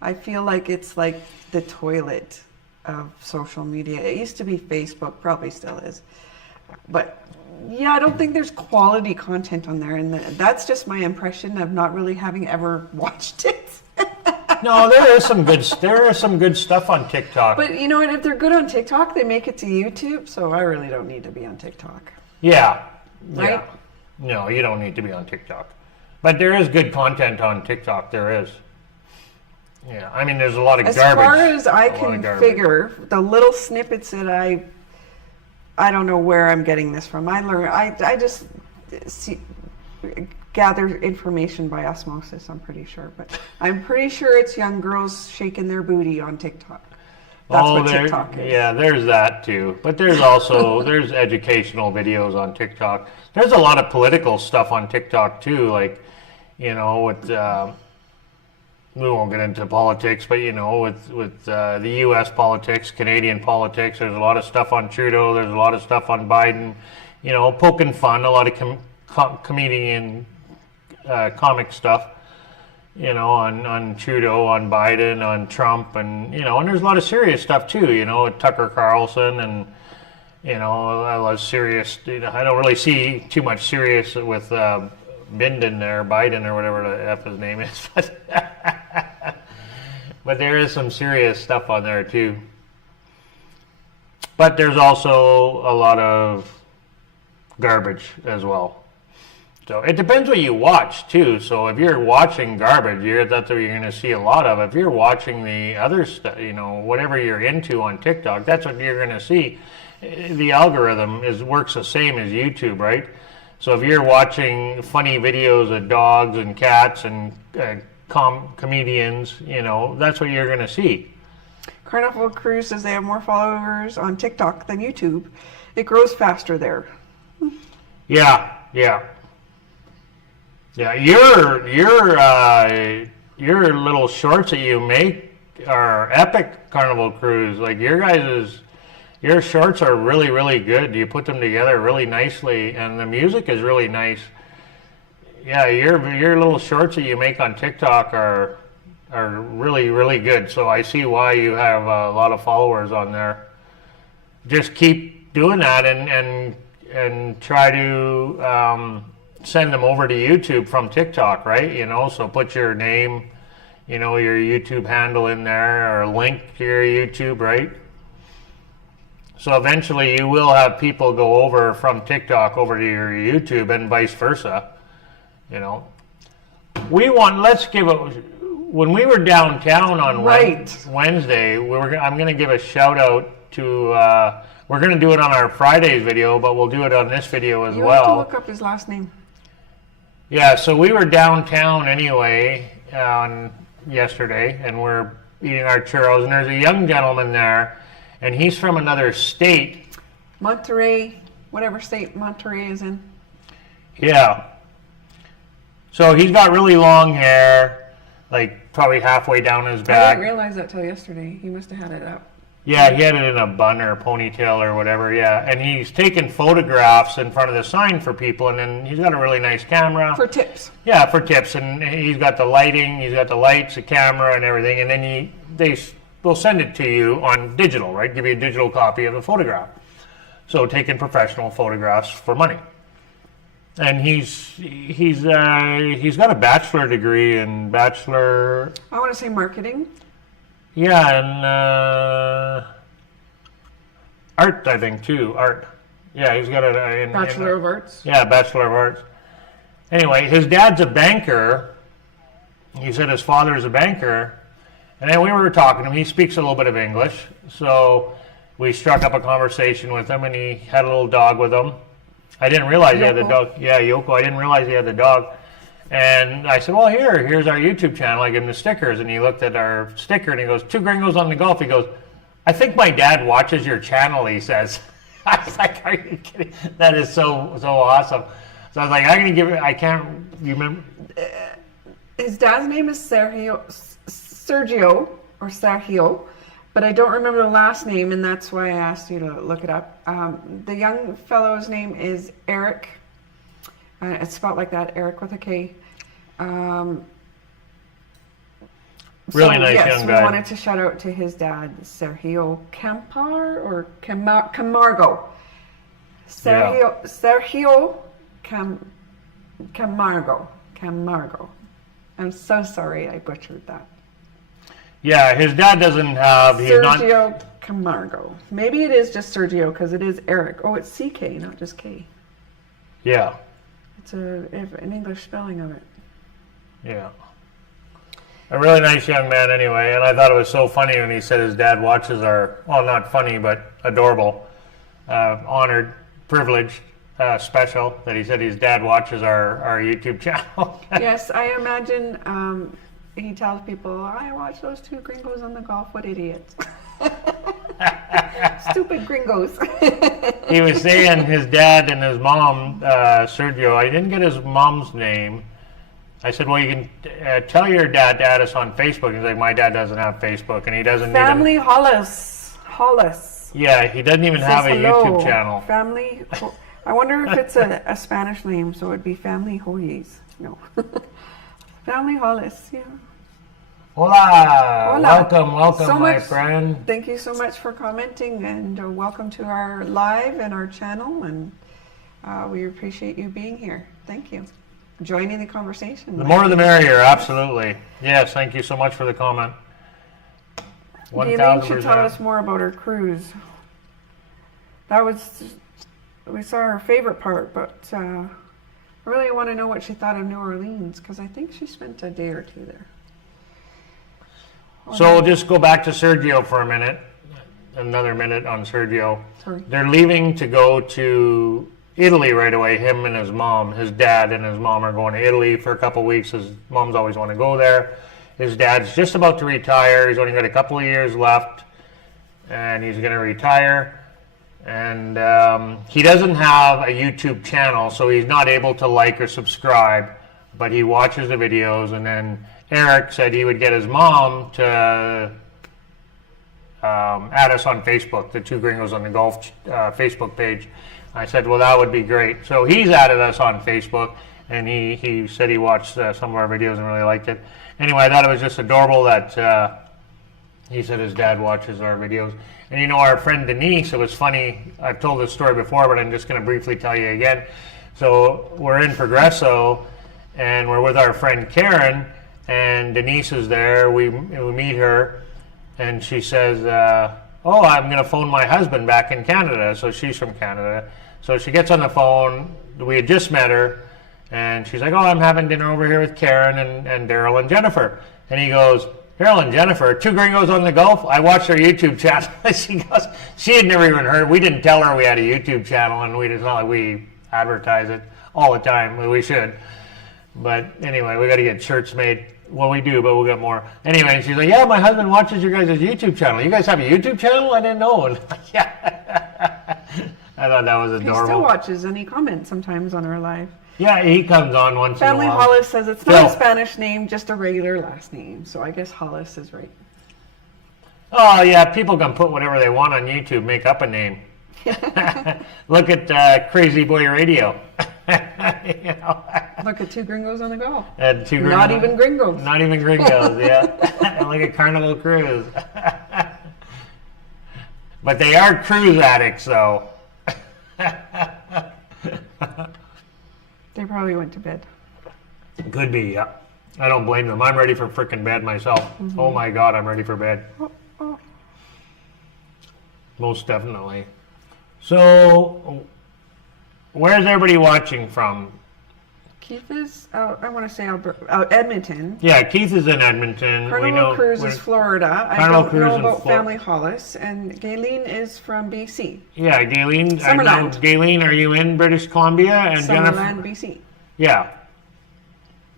I feel like it's like the toilet of social media. It used to be Facebook, probably still is. But yeah, I don't think there's quality content on there, and that's just my impression of not really having ever watched it. No, there is some good stuff on TikTok. But you know what? If they're good on TikTok, they make it to YouTube. So I really don't need to be on TikTok. Yeah. Right? Yeah. No, you don't need to be on TikTok. But there is good content on TikTok. There is. Yeah. I mean, there's a lot of as garbage. As far as I can figure, the little snippets that I don't know where I'm getting this from. I just gather information by osmosis, I'm pretty sure. But I'm pretty sure it's young girls shaking their booty on TikTok. That's what TikTok is. Yeah, there's that too. But there's also, there's educational videos on TikTok. There's a lot of political stuff on TikTok too. Like, you know, with, we won't get into politics, but you know, with the U.S. politics, Canadian politics, there's a lot of stuff on Trudeau. There's a lot of stuff on Biden. You know, poking fun. A lot of comedian comic stuff. You know, on Trudeau, on Biden, on Trump, and you know, and there's a lot of serious stuff too. You know, with Tucker Carlson, and you know, a lot of serious. You know, I don't really see too much serious with Biden there, Biden or whatever the F his name is, but there is some serious stuff on there too. But there's also a lot of garbage as well. So it depends what you watch too. So if you're watching garbage, that's what you're going to see a lot of. If you're watching the other stuff, you know, whatever you're into on TikTok, that's what you're going to see. The algorithm works the same as YouTube, right? So if you're watching funny videos of dogs and cats and comedians, you know, that's what you're going to see. Carnival Cruise says they have more followers on TikTok than YouTube. It grows faster there. Yeah. Your little shorts that you make are epic, Carnival Cruise. Like your shorts are really, really good. You put them together really nicely, and the music is really nice. Yeah, your little shorts that you make on TikTok are really, really good. So I see why you have a lot of followers on there. Just keep doing that and try to send them over to YouTube from TikTok, right? You know, so put your name, you know, your YouTube handle in there, or a link to your YouTube, right? So eventually you will have people go over from TikTok over to your YouTube and vice versa, you know. When we were downtown on Wednesday, I'm going to give a shout out to, we're going to do it on our Fridays video, but we'll do it on this video as well. You have to look up his last name. Yeah, so we were downtown anyway on yesterday, and we're eating our churros, and there's a young gentleman there, and he's from another state. Monterey, whatever state Monterey is in. Yeah. So he's got really long hair, like probably halfway down his back. I didn't realize that till yesterday. He must have had it up. Yeah, he had it in a bun or a ponytail or whatever, yeah. And he's taken photographs in front of the sign for people, and then he's got a really nice camera. For tips. Yeah, for tips. And he's got the lighting, he's got the lights, the camera, and everything. And then they'll send it to you on digital, right? Give you a digital copy of the photograph. So taking professional photographs for money. And he's got a bachelor degree in I want to say marketing. Yeah, and art, I think, too. Art. Yeah, he's got a... Bachelor of Arts. Yeah, Bachelor of Arts. Anyway, his dad's a banker. He said his father is a banker. And then we were talking to him. He speaks a little bit of English. So we struck up a conversation with him, and he had a little dog with him. I didn't realize he had the dog. Yeah, Yoko. I didn't realize he had the dog. And I said, well, here's our YouTube channel. I gave him the stickers, and he looked at our sticker, and he goes, 2 Gringos on the Golf. He goes, I think my dad watches your channel, he says. I was like, are you kidding? That is so awesome. So I was like, I'm going to give it, I can't remember. His dad's name is Sergio, or Sergio, but I don't remember the last name, and that's why I asked you to look it up. The young fellow's name is Eric. It's spelled like that, Eric with a K. Really nice young guy. We wanted to shout out to his dad, Sergio Camargo. Sergio Camargo. I'm so sorry I butchered that. Yeah, his dad doesn't have... Sergio Camargo. Maybe it is just Sergio because it is Eric. Oh, it's CK, not just K. Yeah. It's an English spelling of it. Yeah. A really nice young man anyway, and I thought it was so funny when he said his dad watches our, well, not funny, but adorable, honored, privileged, special, that he said his dad watches our YouTube channel. Yes, I imagine he tells people, I watch those 2 Gringos on the Golf, what idiots. Stupid Gringos. He was saying his dad and his mom, Sergio, I didn't get his mom's name. I said, well, you can tell your dad to add us on Facebook. He's like, my dad doesn't have Facebook, and he doesn't Family Hollis. Yeah, he doesn't even have a YouTube channel. Family, I wonder if it's a Spanish name, so it would be Family Hoyes. No. Family Hollis, yeah. Hola. Welcome, so my friend. Thank you so much for commenting, and welcome to our live and our channel, and we appreciate you being here. Thank you. Joining the conversation. The more the merrier, absolutely. Yes, thank you so much for the comment. Daleen should tell us more about her cruise. We saw her favorite part, but I really want to know what she thought of New Orleans, because I think she spent a day or 2 there. So we'll just go back to Sergio for a minute. Another minute on Sergio. Sorry. They're leaving to go to Italy right away. Him and his mom, his dad and his mom are going to Italy for a couple of weeks. His mom's always want to go there. His dad's just about to retire. He's only got a couple of years left, and he's going to retire. And he doesn't have a YouTube channel, so he's not able to like or subscribe, but he watches the videos. And then Eric said he would get his mom to add us on Facebook, the 2 Gringos on the Golf Facebook page. I said, well, that would be great. So he's added us on Facebook, and he said he watched some of our videos and really liked it. Anyway, I thought it was just adorable that he said his dad watches our videos. And you know, our friend Denise, it was funny, I've told this story before, but I'm just going to briefly tell you again. So we're in Progresso, and we're with our friend Karen, and Denise is there. We meet her, and she says, oh, I'm going to phone my husband back in Canada. So she's from Canada. So she gets on the phone. We had just met her, and she's like, oh, I'm having dinner over here with Karen and Daryl and Jennifer. And he goes, Daryl and Jennifer, 2 Gringos on the Golf? I watched her YouTube channel. She goes, she had never even heard. We didn't tell her we had a YouTube channel, and it's not like we advertise it all the time. We should. But anyway, we got to get shirts made. Well, we do, but we'll get more. Anyway, and she's like, yeah, my husband watches your guys' YouTube channel. You guys have a YouTube channel? I didn't know. And yeah. I thought that was adorable. He still watches, and he comments sometimes on our live. Yeah, he comes on once Family in a while. Hollis says it's not a Spanish name, just a regular last name. So I guess Hollis is right. Oh yeah, people can put whatever they want on YouTube, make up a name. Look at Crazy Boy Radio. You know? Look at two gringos on the go. And two Not even gringos. Not even gringos, yeah. Look at Carnival Cruise. But they are cruise addicts, though. They probably went to bed. Could be, yeah. I don't blame them. I'm ready for frickin' bed myself. Mm-hmm. Oh my God, I'm ready for bed. Oh. Most definitely. So, where's everybody watching from? Keith is out, I want to say out Edmonton. Yeah, Keith is in Edmonton. Carnival Cruise is Florida. Carnival I don't Cruise know in about Family Hollis. And Gayleen is from BC. Yeah, Gayleen. Summerland. I know, Gayleen, are you in British Columbia? And Summerland, Jennifer, BC. Yeah.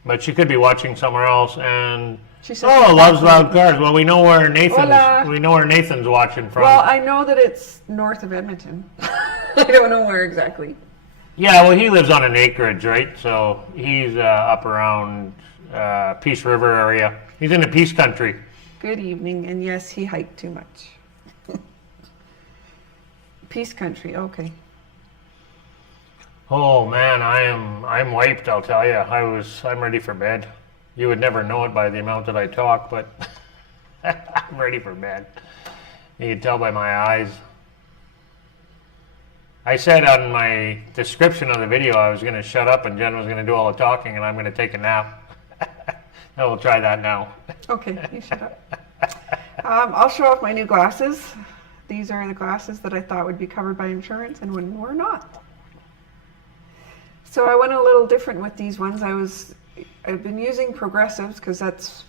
But she could be watching somewhere else. And She said loves loud cars. Well, we know where Nathan's. Hola. We know where Nathan's watching from. Well, I know that it's north of Edmonton. I don't know where exactly. Yeah, well, he lives on an acreage, right? So he's up around Peace River area. He's in the Peace Country. Good evening, and yes, he hiked too much. Peace Country, okay. Oh man, I'm wiped. I'll tell you. I'm ready for bed. You would never know it by the amount that I talk, but I'm ready for bed. You can tell by my eyes. I said on my description of the video I was going to shut up and Jen was going to do all the talking and I'm going to take a nap. I will try that now. Okay, you shut up. I'll show off my new glasses. These are the glasses that I thought would be covered by insurance and when we're not. So I went a little different with these ones. I've been using progressives because that's,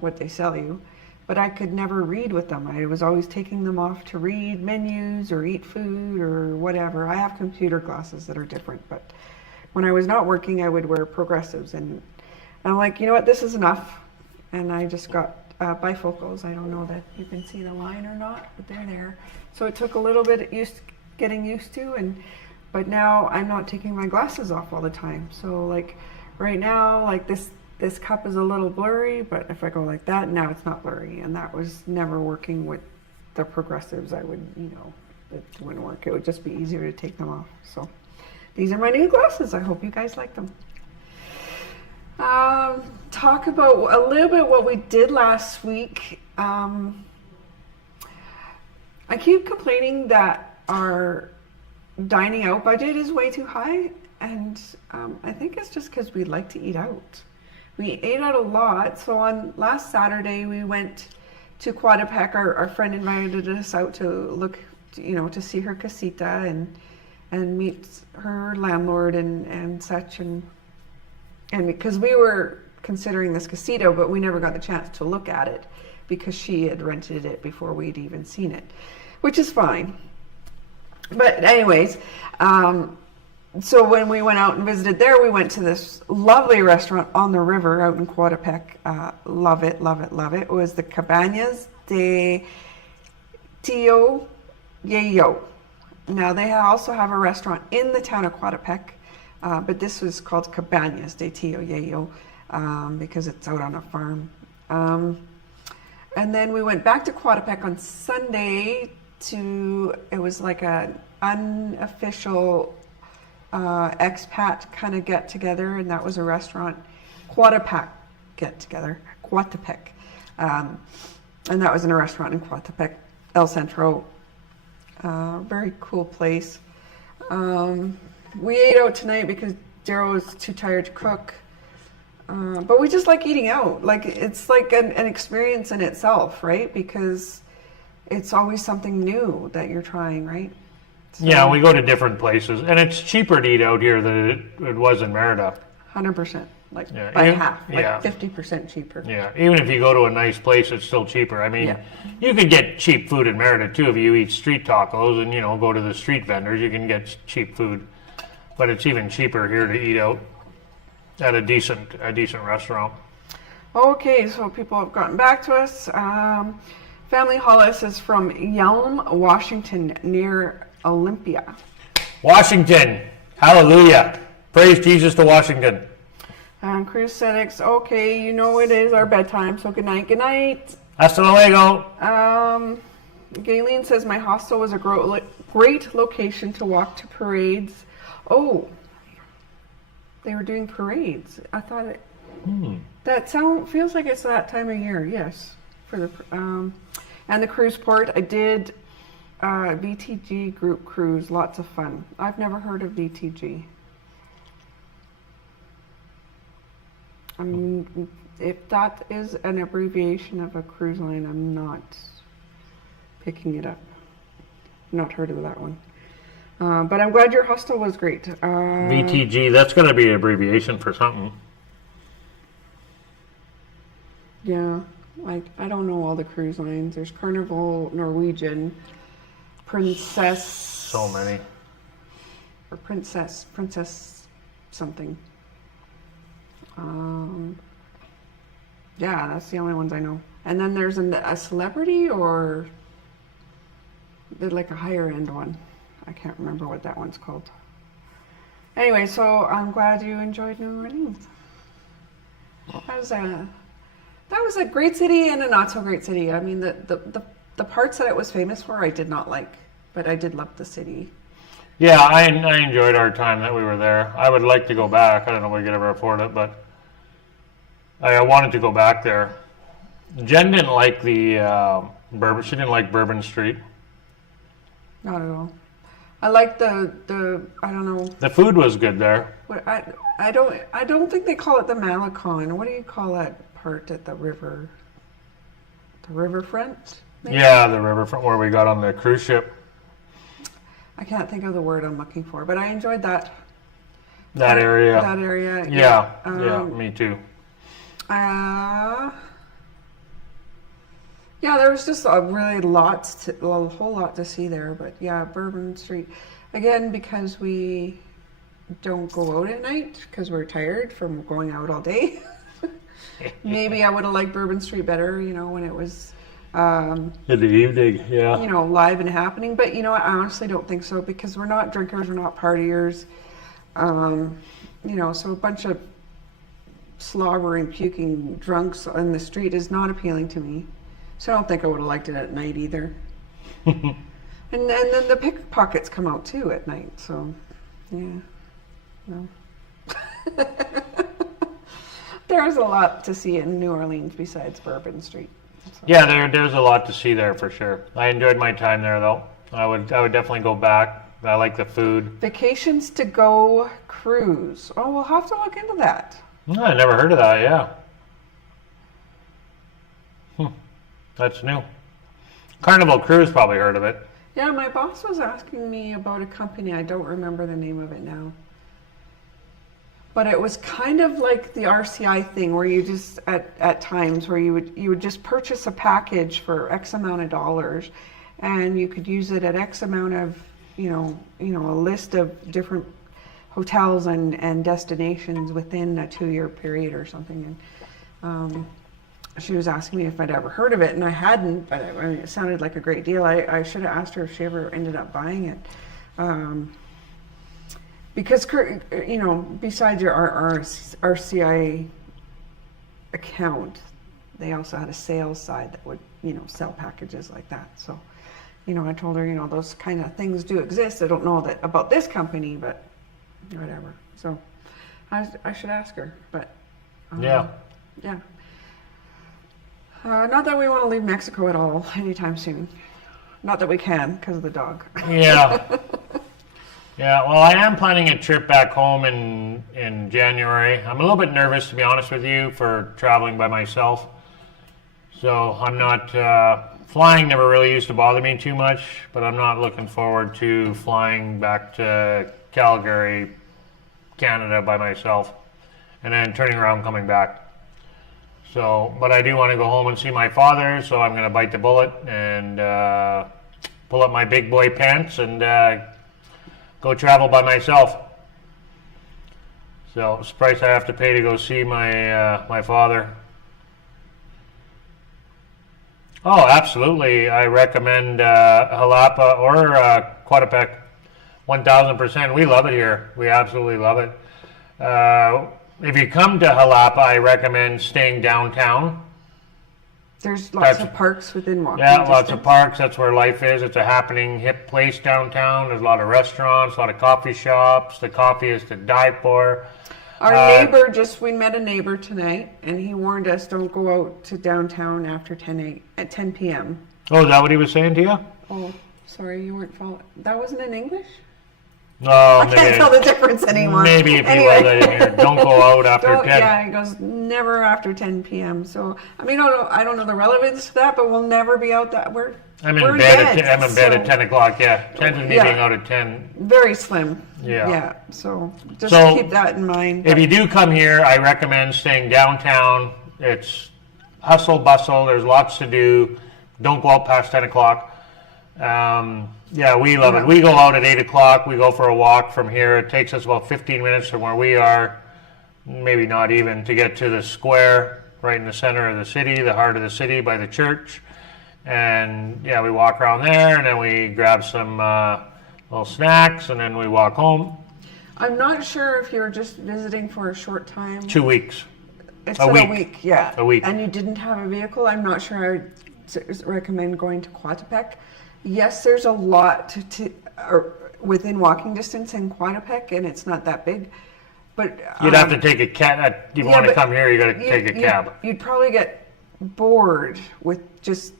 what they sell you. But I could never read with them. I was always taking them off to read menus or eat food or whatever. I have computer glasses that are different, but when I was not working, I would wear progressives. And I'm like, you know what, this is enough. And I just got bifocals. I don't know that you can see the line or not, but they're there. So it took a little bit getting used to, but now I'm not taking my glasses off all the time. So like right now, like this cup is a little blurry, but if I go like that, now it's not blurry. And that was never working with the progressives. I would, it wouldn't work. It would just be easier to take them off. So these are my new glasses. I hope you guys like them. Talk about a little bit what we did last week. I keep complaining that our dining out budget is way too high. And I think it's just because we like to eat out. We ate out a lot. So on last Saturday, we went to Quadapec. Our friend invited us out to look, to see her casita and meet her landlord and such. And because we were considering this casita, but we never got the chance to look at it because she had rented it before we'd even seen it, which is fine. But anyways, so when we went out and visited there, we went to this lovely restaurant on the river out in Quadapec. Love it, love it, love it. It was the Cabañas de Tío Yayo. Now they also have a restaurant in the town of Quadapec, but this was called Cabañas de Tío Yayo because it's out on a farm. And then we went back to Quadapec on Sunday it was like an unofficial expat kind of get together, and that was a restaurant, Quadapec get together, Quatapec, and that was in a restaurant in Quatapec, El Centro. Very cool place. We ate out tonight because Daryl was too tired to cook, but we just like eating out. Like it's like an experience in itself, right? Because it's always something new that you're trying, right? So, yeah, we go to different places, and it's cheaper to eat out here than it was in Merida. 100%, by half, 50% cheaper. Yeah, even if you go to a nice place, it's still cheaper. I mean, you could get cheap food in Merida too if you eat street tacos and go to the street vendors. You can get cheap food, but it's even cheaper here to eat out at a decent restaurant. Okay, so people have gotten back to us. Family Hollis is from Yelm, Washington, near Olympia. Washington, hallelujah. Praise Jesus to Washington. Cruise Cynics, okay, it is our bedtime, so good night, good night. Hasta luego. Galen says my hostel was a great location to walk to parades. Oh, they were doing parades. I thought it. That feels like it's that time of year. Yes, for the and the cruise port. I did VTG group cruise. Lots of fun. I've never heard of VTG. If that is an abbreviation of a cruise line, I'm not picking it up. Not heard of that one. But I'm glad your hostel was great. VTG, that's going to be an abbreviation for something. Yeah, I don't know all the cruise lines. There's Carnival, Norwegian, Princess. So many. Or Princess something. Yeah, that's the only ones I know. And then there's a celebrity or like a higher end one. I can't remember what that one's called. Anyway, so I'm glad you enjoyed New Orleans. That was a great city and a not so great city. I mean, the parts that it was famous for, I did not like, but I did love the city. Yeah, I enjoyed our time that we were there. I would like to go back. I don't know if we could ever afford it, but I wanted to go back there. Jen didn't like the Bourbon. She didn't like Bourbon Street. Not at all. I like the I don't know. The food was good there. What I don't think they call it the Malecon. What do you call that part at the river? The riverfront? Maybe? Yeah, the riverfront where we got on the cruise ship. I can't think of the word I'm looking for, but I enjoyed that. That area. That area. Yeah, me too. Yeah, there was just a whole lot to see there. But yeah, Bourbon Street, again, because we don't go out at night because we're tired from going out all day. Maybe I would have liked Bourbon Street better, when it was in the evening, yeah. Live and happening. But I honestly don't think so because we're not drinkers, we're not partiers. So a bunch of slobbering, puking drunks on the street is not appealing to me. So I don't think I would have liked it at night either. and then the pickpockets come out too at night. So, yeah, no. There's a lot to see in New Orleans besides Bourbon Street. So. Yeah, there's a lot to see there for sure. I enjoyed my time there though. I would definitely go back. I like the food. Vacations to go cruise. Oh, we'll have to look into that. I never heard of that. Yeah. That's new. Carnival Cruise probably heard of it. Yeah, my boss was asking me about a company. I don't remember the name of it now. But it was kind of like the RCI thing where you just at times where you would just purchase a package for X amount of dollars and you could use it at X amount of, a list of different hotels and destinations within a 2-year period or something. And she was asking me if I'd ever heard of it, and I hadn't, but it sounded like a great deal. I should have asked her if she ever ended up buying it. Because, besides your RCI account, they also had a sales side that would, sell packages like that. So, I told her, those kind of things do exist. I don't know about this company, but whatever. So, I should ask her, but yeah. Not that we want to leave Mexico at all anytime soon. Not that we can because of the dog. Yeah. Yeah, well, I am planning a trip back home in January. I'm a little bit nervous, to be honest with you, for traveling by myself. So I'm not, flying never really used to bother me too much, but I'm not looking forward to flying back to Calgary, Canada by myself, and then turning around coming back. So, but I do want to go home and see my father, so I'm going to bite the bullet and pull up my big boy pants and go travel by myself. So it's the price I have to pay to go see my father. Oh, absolutely. I recommend Xalapa or Coatepec. 1000%. We love it here. We absolutely love it. If you come to Xalapa, I recommend staying downtown There's lots That's- of parks within walking Yeah, distance. lots of parks. That's where life is. It's a happening, hip place downtown. There's a lot of restaurants, a lot of coffee shops. The coffee is to die for. Our neighbor we met a neighbor tonight, and he warned us don't go out to downtown after 10 p.m. Oh, is that what he was saying to you? Oh, sorry, you weren't following. That wasn't in English? No, I can't tell the difference anymore. Maybe if Anyway. you were in here, don't go out after Don't- 10. Yeah, he goes, never after 10 p.m. So, I mean, I don't know the relevance to that, but we'll never be out that. We're I'm we're in bed so at 10 o'clock, yeah. Chances of me Yeah. being out at 10. Very slim. Yeah. Yeah, so just So, keep that in mind. If you do come here, I recommend staying downtown. It's hustle bustle. There's lots to do. Don't go out past 10 o'clock. Yeah, we love it. We go out at 8 o'clock. We go for a walk from here. It takes us about 15 minutes from where we are, maybe not even, to get to the square right in the center of the city, the heart of the city by the church. And yeah, we walk around there, and then we grab some little snacks, and then we walk home. I'm not sure if you're just visiting for a short time. 2 weeks. It's a a week. week, yeah. A week. And you didn't have a vehicle. I'm not sure I would recommend going to Coatepec. Yes, there's a lot or within walking distance in Coatepec, and it's not that big. But You'd have to take a cab. You want to come here, you got to take a cab. You'd probably get bored with just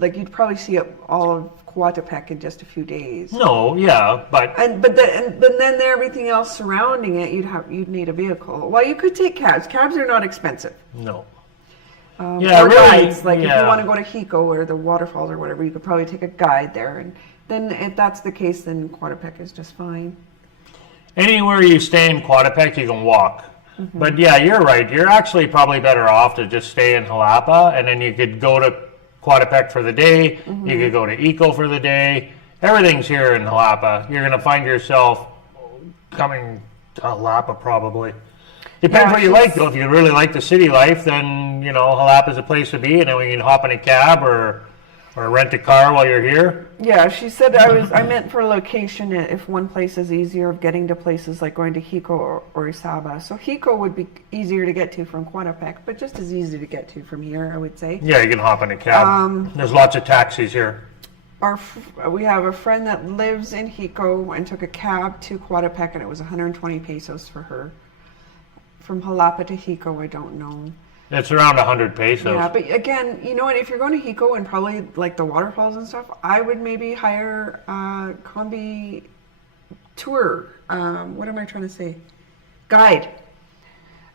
you'd probably see all of Coatepec in just a few days. No, yeah, but But then everything else surrounding it, you'd need a vehicle. Well, you could take cabs. Cabs are not expensive. no. Or really, guides. If you yeah. want to go to Hiko or the waterfalls or whatever, you could probably take a guide there. And then if that's the case, then Coatepec is just fine. Anywhere you stay in Coatepec, you can walk. Mm-hmm. But yeah, you're right. You're actually probably better off to just stay in Xalapa, and then you could go to Coatepec for the day. Mm-hmm. You could go to Eco for the day. Everything's here in Xalapa. You're going to find yourself coming to Xalapa probably. Depends Yeah, what you like, though. If you really like the city life, then, Xalapa's a place to be, and then we can hop in a cab or rent a car while you're here. Yeah, she said I meant for location if one place is easier of getting to places like going to Hiko or Isaba. So Hiko would be easier to get to from Coatepec, but just as easy to get to from here, I would say. Yeah, you can hop in a cab. There's lots of taxis here. We have a friend that lives in Hiko and took a cab to Coatepec, and it was 120 pesos for her. From Xalapa to Hiko, I don't know. It's around 100 pesos. Yeah, but again, you know what? If you're going to Hiko and probably like the waterfalls and stuff, I would maybe hire a combi tour. What am I trying to say? Guide.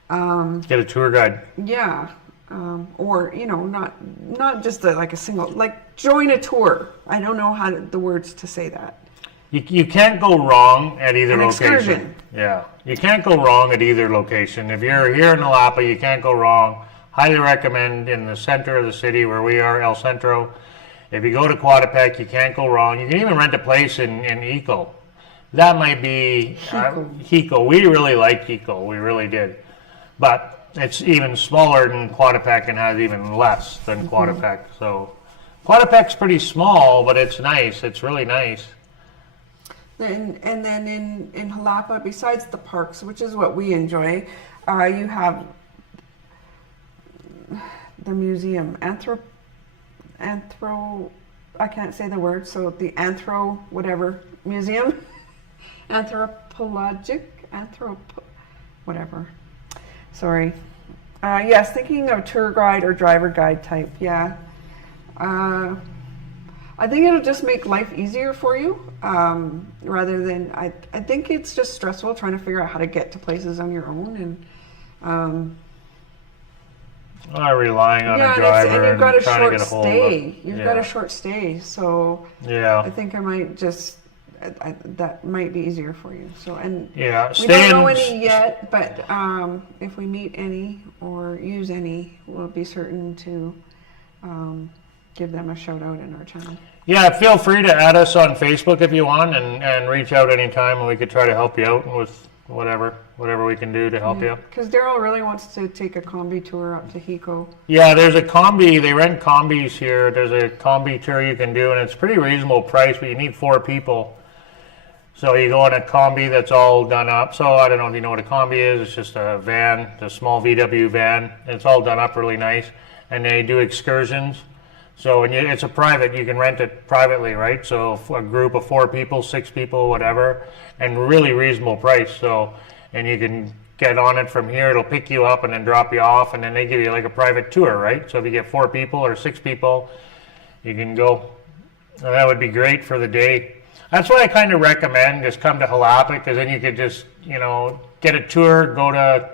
Get a tour guide. Yeah. Or not just like a single, join a tour. I don't know the words to say that. You can't go wrong at either An location. excursion. Yeah, you can't go wrong at either location. If you're here in Xalapa, you can't go wrong. Highly recommend in the center of the city where we are, El Centro. If you go to Coatepec, you can't go wrong. You can even rent a place in Eco. That might be Hiko. We really liked Hiko. We really did. But it's even smaller than Coatepec and has even less than Coatepec. So Coatepec's pretty small, but it's nice. It's really nice. And then in Xalapa, besides the parks, which is what we enjoy, you have the museum, I can't say the word, so the museum, whatever. Sorry. Yes, thinking of tour guide or driver guide type, yeah. I think it'll just make life easier for you, rather than, I think it's just stressful trying to figure out how to get to places on your own, and relying on a driver and you've got a trying short to get a hold stay. of. You've got a short stay, so Yeah. I think I might just that might be easier for you. So Yeah, we don't know any yet, but if we meet any or use any, we'll be certain to give them a shout out in our channel. Yeah, feel free to add us on Facebook if you want, and reach out anytime, and we could try to help you out with whatever we can do to help you. Because Daryl really wants to take a combi tour up to Hiko. Yeah, there's a combi. They rent combis here. There's a combi tour you can do, and it's pretty reasonable price, but you need 4 people. So you go in a combi that's all done up. So I don't know if you know what a combi is. It's just a van, a small VW van. It's all done up really nice. and they do excursions. So it's a private, you can rent it privately, right? So a group of 4 people, 6 people, whatever, and really reasonable price. So, and you can get on it from here, it'll pick you up and then drop you off, and then they give you like a private tour, right? So if you get 4 people or 6 people, you can go. And that would be great for the day. That's why I kind of recommend just come to Xalapa, because then you could just, get a tour, go to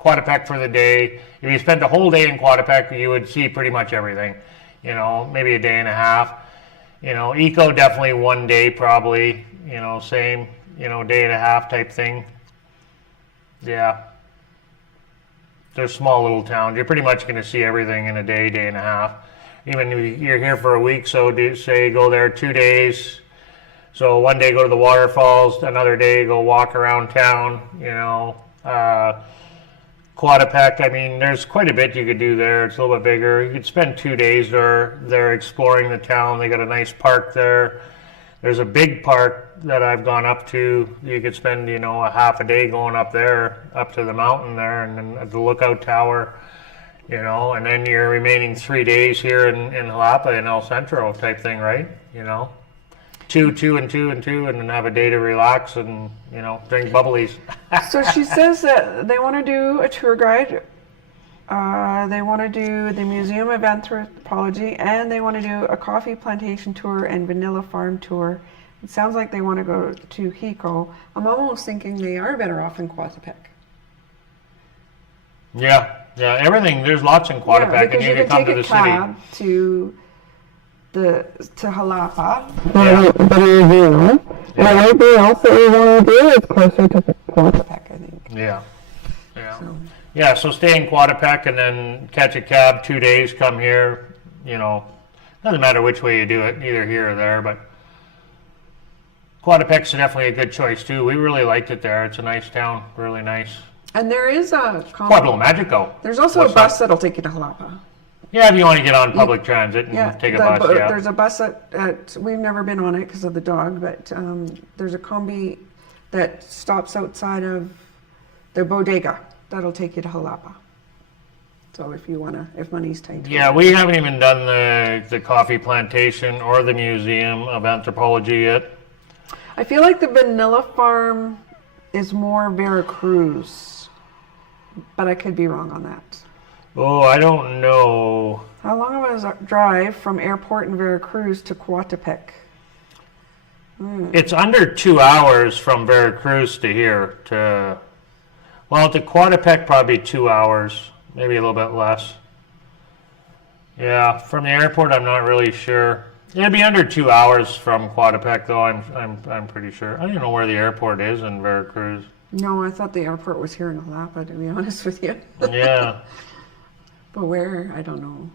Coatepec for the day. If you spent the whole day in Coatepec, you would see pretty much everything. Maybe a day and a half. Eco definitely 1 day probably, same, day and a half type thing. Yeah. They're small little towns. You're pretty much going to see everything in a day, day and a half. Even if you're here for a week, so go there 2 days. So 1 day go to the waterfalls, another day go walk around town, Coatepec, I mean, there's quite a bit you could do there. It's a little bit bigger. You could spend 2 days there exploring the town. They got a nice park there. There's a big park that I've gone up to. You could spend, a half a day going up there, up to the mountain there, and then at the lookout tower, and then your remaining 3 days here in Xalapa in El Centro type thing, right? 2, and 2, and 2, and then have a day to relax and, drink bubblies. So she says that they want to do a tour guide. They want to do the Museum of Anthropology, and they want to do a coffee plantation tour and vanilla farm tour. It sounds like they want to go to Hiko. I'm almost thinking they are better off in Coatepec. Yeah, everything. There's lots in Coatepec, and you can come to the city. To Xalapa. Yeah. But everything else that we want to do is closer to Coatepec, I think. Yeah. Yeah, so stay in Coatepec and then catch a cab 2 days, come here, doesn't matter which way you do it, either here or there, but Coatepec's definitely a good choice too. We really liked it there. It's a nice town, really nice. And there is a... Pueblo Magico. There's also a bus that'll take you to Xalapa. Yeah, if you want to get on public transit and take a bus, yeah. There's a bus that we've never been on it because of the dog, but there's a combi that stops outside of the bodega that'll take you to Xalapa. So if money's tight. Yeah, we haven't even done the coffee plantation or the Museum of Anthropology yet. I feel like the vanilla farm is more Veracruz, but I could be wrong on that. Oh, I don't know. How long was a drive from airport in Veracruz to Coatepec? It's under 2 hours from Veracruz to here. To Coatepec, probably 2 hours, maybe a little bit less. Yeah, from the airport, I'm not really sure. It'd be under 2 hours from Coatepec, though. I'm pretty sure. I don't know where the airport is in Veracruz. No, I thought the airport was here in Xalapa, to be honest with you. Yeah. But where? I don't know.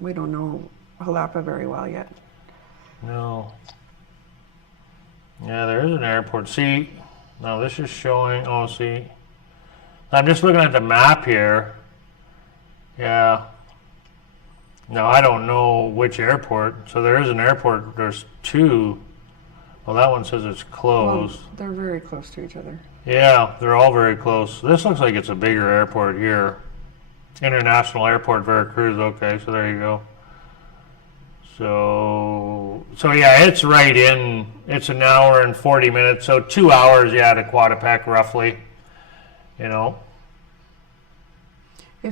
We don't know Xalapa very well yet. No. Yeah, there is an airport. See, now this is showing, see. I'm just looking at the map here. Yeah. No, I don't know which airport. So there is an airport. There's 2. Well, that one says it's closed. Well, they're very close to each other. Yeah, they're all very close. This looks like it's a bigger airport here. International Airport, Veracruz. Okay, so there you go. So yeah, it's right in. It's an hour and 40 minutes. So 2 hours, to Coatepec, roughly. If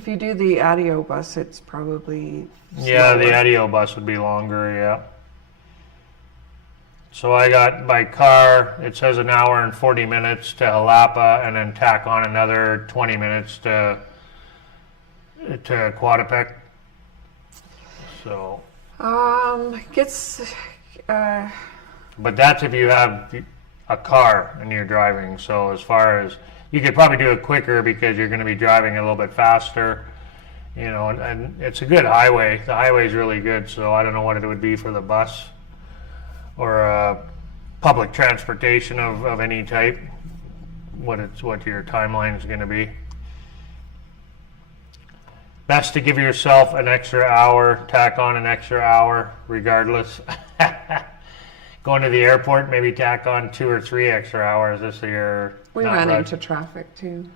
you do the ADIO bus, it's probably slower. Yeah, the ADIO bus would be longer. Yeah. So I got by car. It says an hour and 40 minutes to Xalapa, and then tack on another 20 minutes to Coatepec. So. But that's if you have a car and you're driving. So as far as you could probably do it quicker because you're going to be driving a little bit faster, and it's a good highway. The highway is really good. So I don't know what it would be for the bus or public transportation of any type. What your timeline is going to be. Best to give yourself an extra hour, tack on an extra hour, regardless. Going to the airport, maybe tack on 2 or 3 extra hours this year. We ran into traffic too.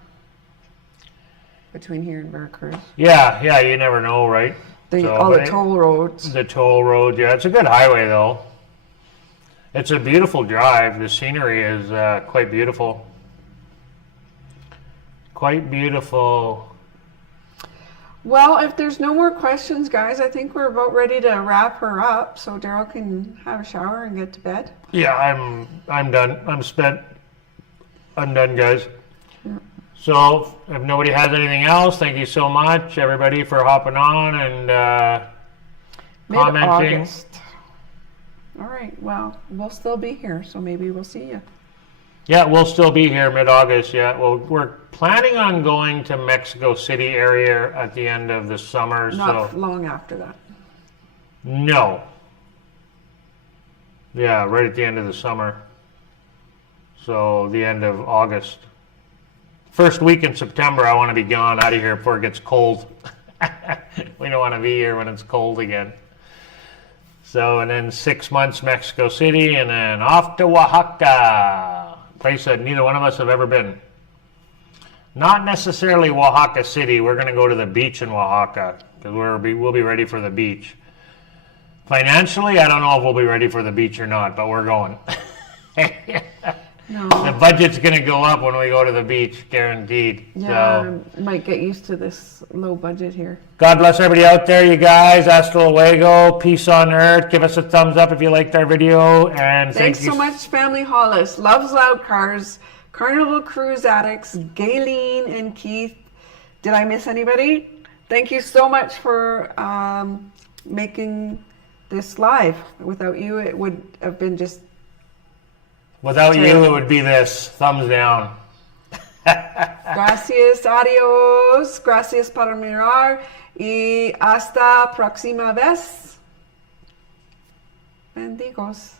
between here and Veracruz. Yeah, you never know, right? All but the toll roads. The toll road, yeah, it's a good highway though. It's a beautiful drive. The scenery is quite beautiful. Quite beautiful. Well, if there's no more questions, guys, I think we're about ready to wrap her up so Daryl can have a shower and get to bed. Yeah, I'm done. I'm spent. I'm done, guys. Yeah. So if nobody has anything else, thank you so much, everybody, for hopping on and commenting. Mid-August. All right. Well, we'll still be here, so maybe we'll see you. Yeah, we'll still be here mid-August. Yeah, well, we're planning on going to Mexico City area at the end of the summer. Not long after that. No. Yeah, right at the end of the summer. So the end of August. First week in September, I want to be gone out of here before it gets cold. We don't want to be here when it's cold again. So, and then 6 months Mexico City, and then off to Oaxaca, place that neither one of us have ever been. Not necessarily Oaxaca City. We're going to go to the beach in Oaxaca because we'll be ready for the beach. Financially, I don't know if we'll be ready for the beach or not, but we're going. No. The budget's going to go up when we go to the beach, guaranteed. Yeah, So, I might get used to this low budget here. God bless everybody out there, you guys. Hasta luego. Peace on earth. Give us a thumbs up if you liked our video. And Thanks so much, Family Hollis. Loves Loud Cars, Carnival Cruise Addicts, Gayleen and Keith. Did I miss anybody? Thank you so much for making this live. Without you, it would have been just... Without you, it would be this. Thumbs down. Gracias, adiós, gracias por mirar y hasta próxima vez. Bendigos.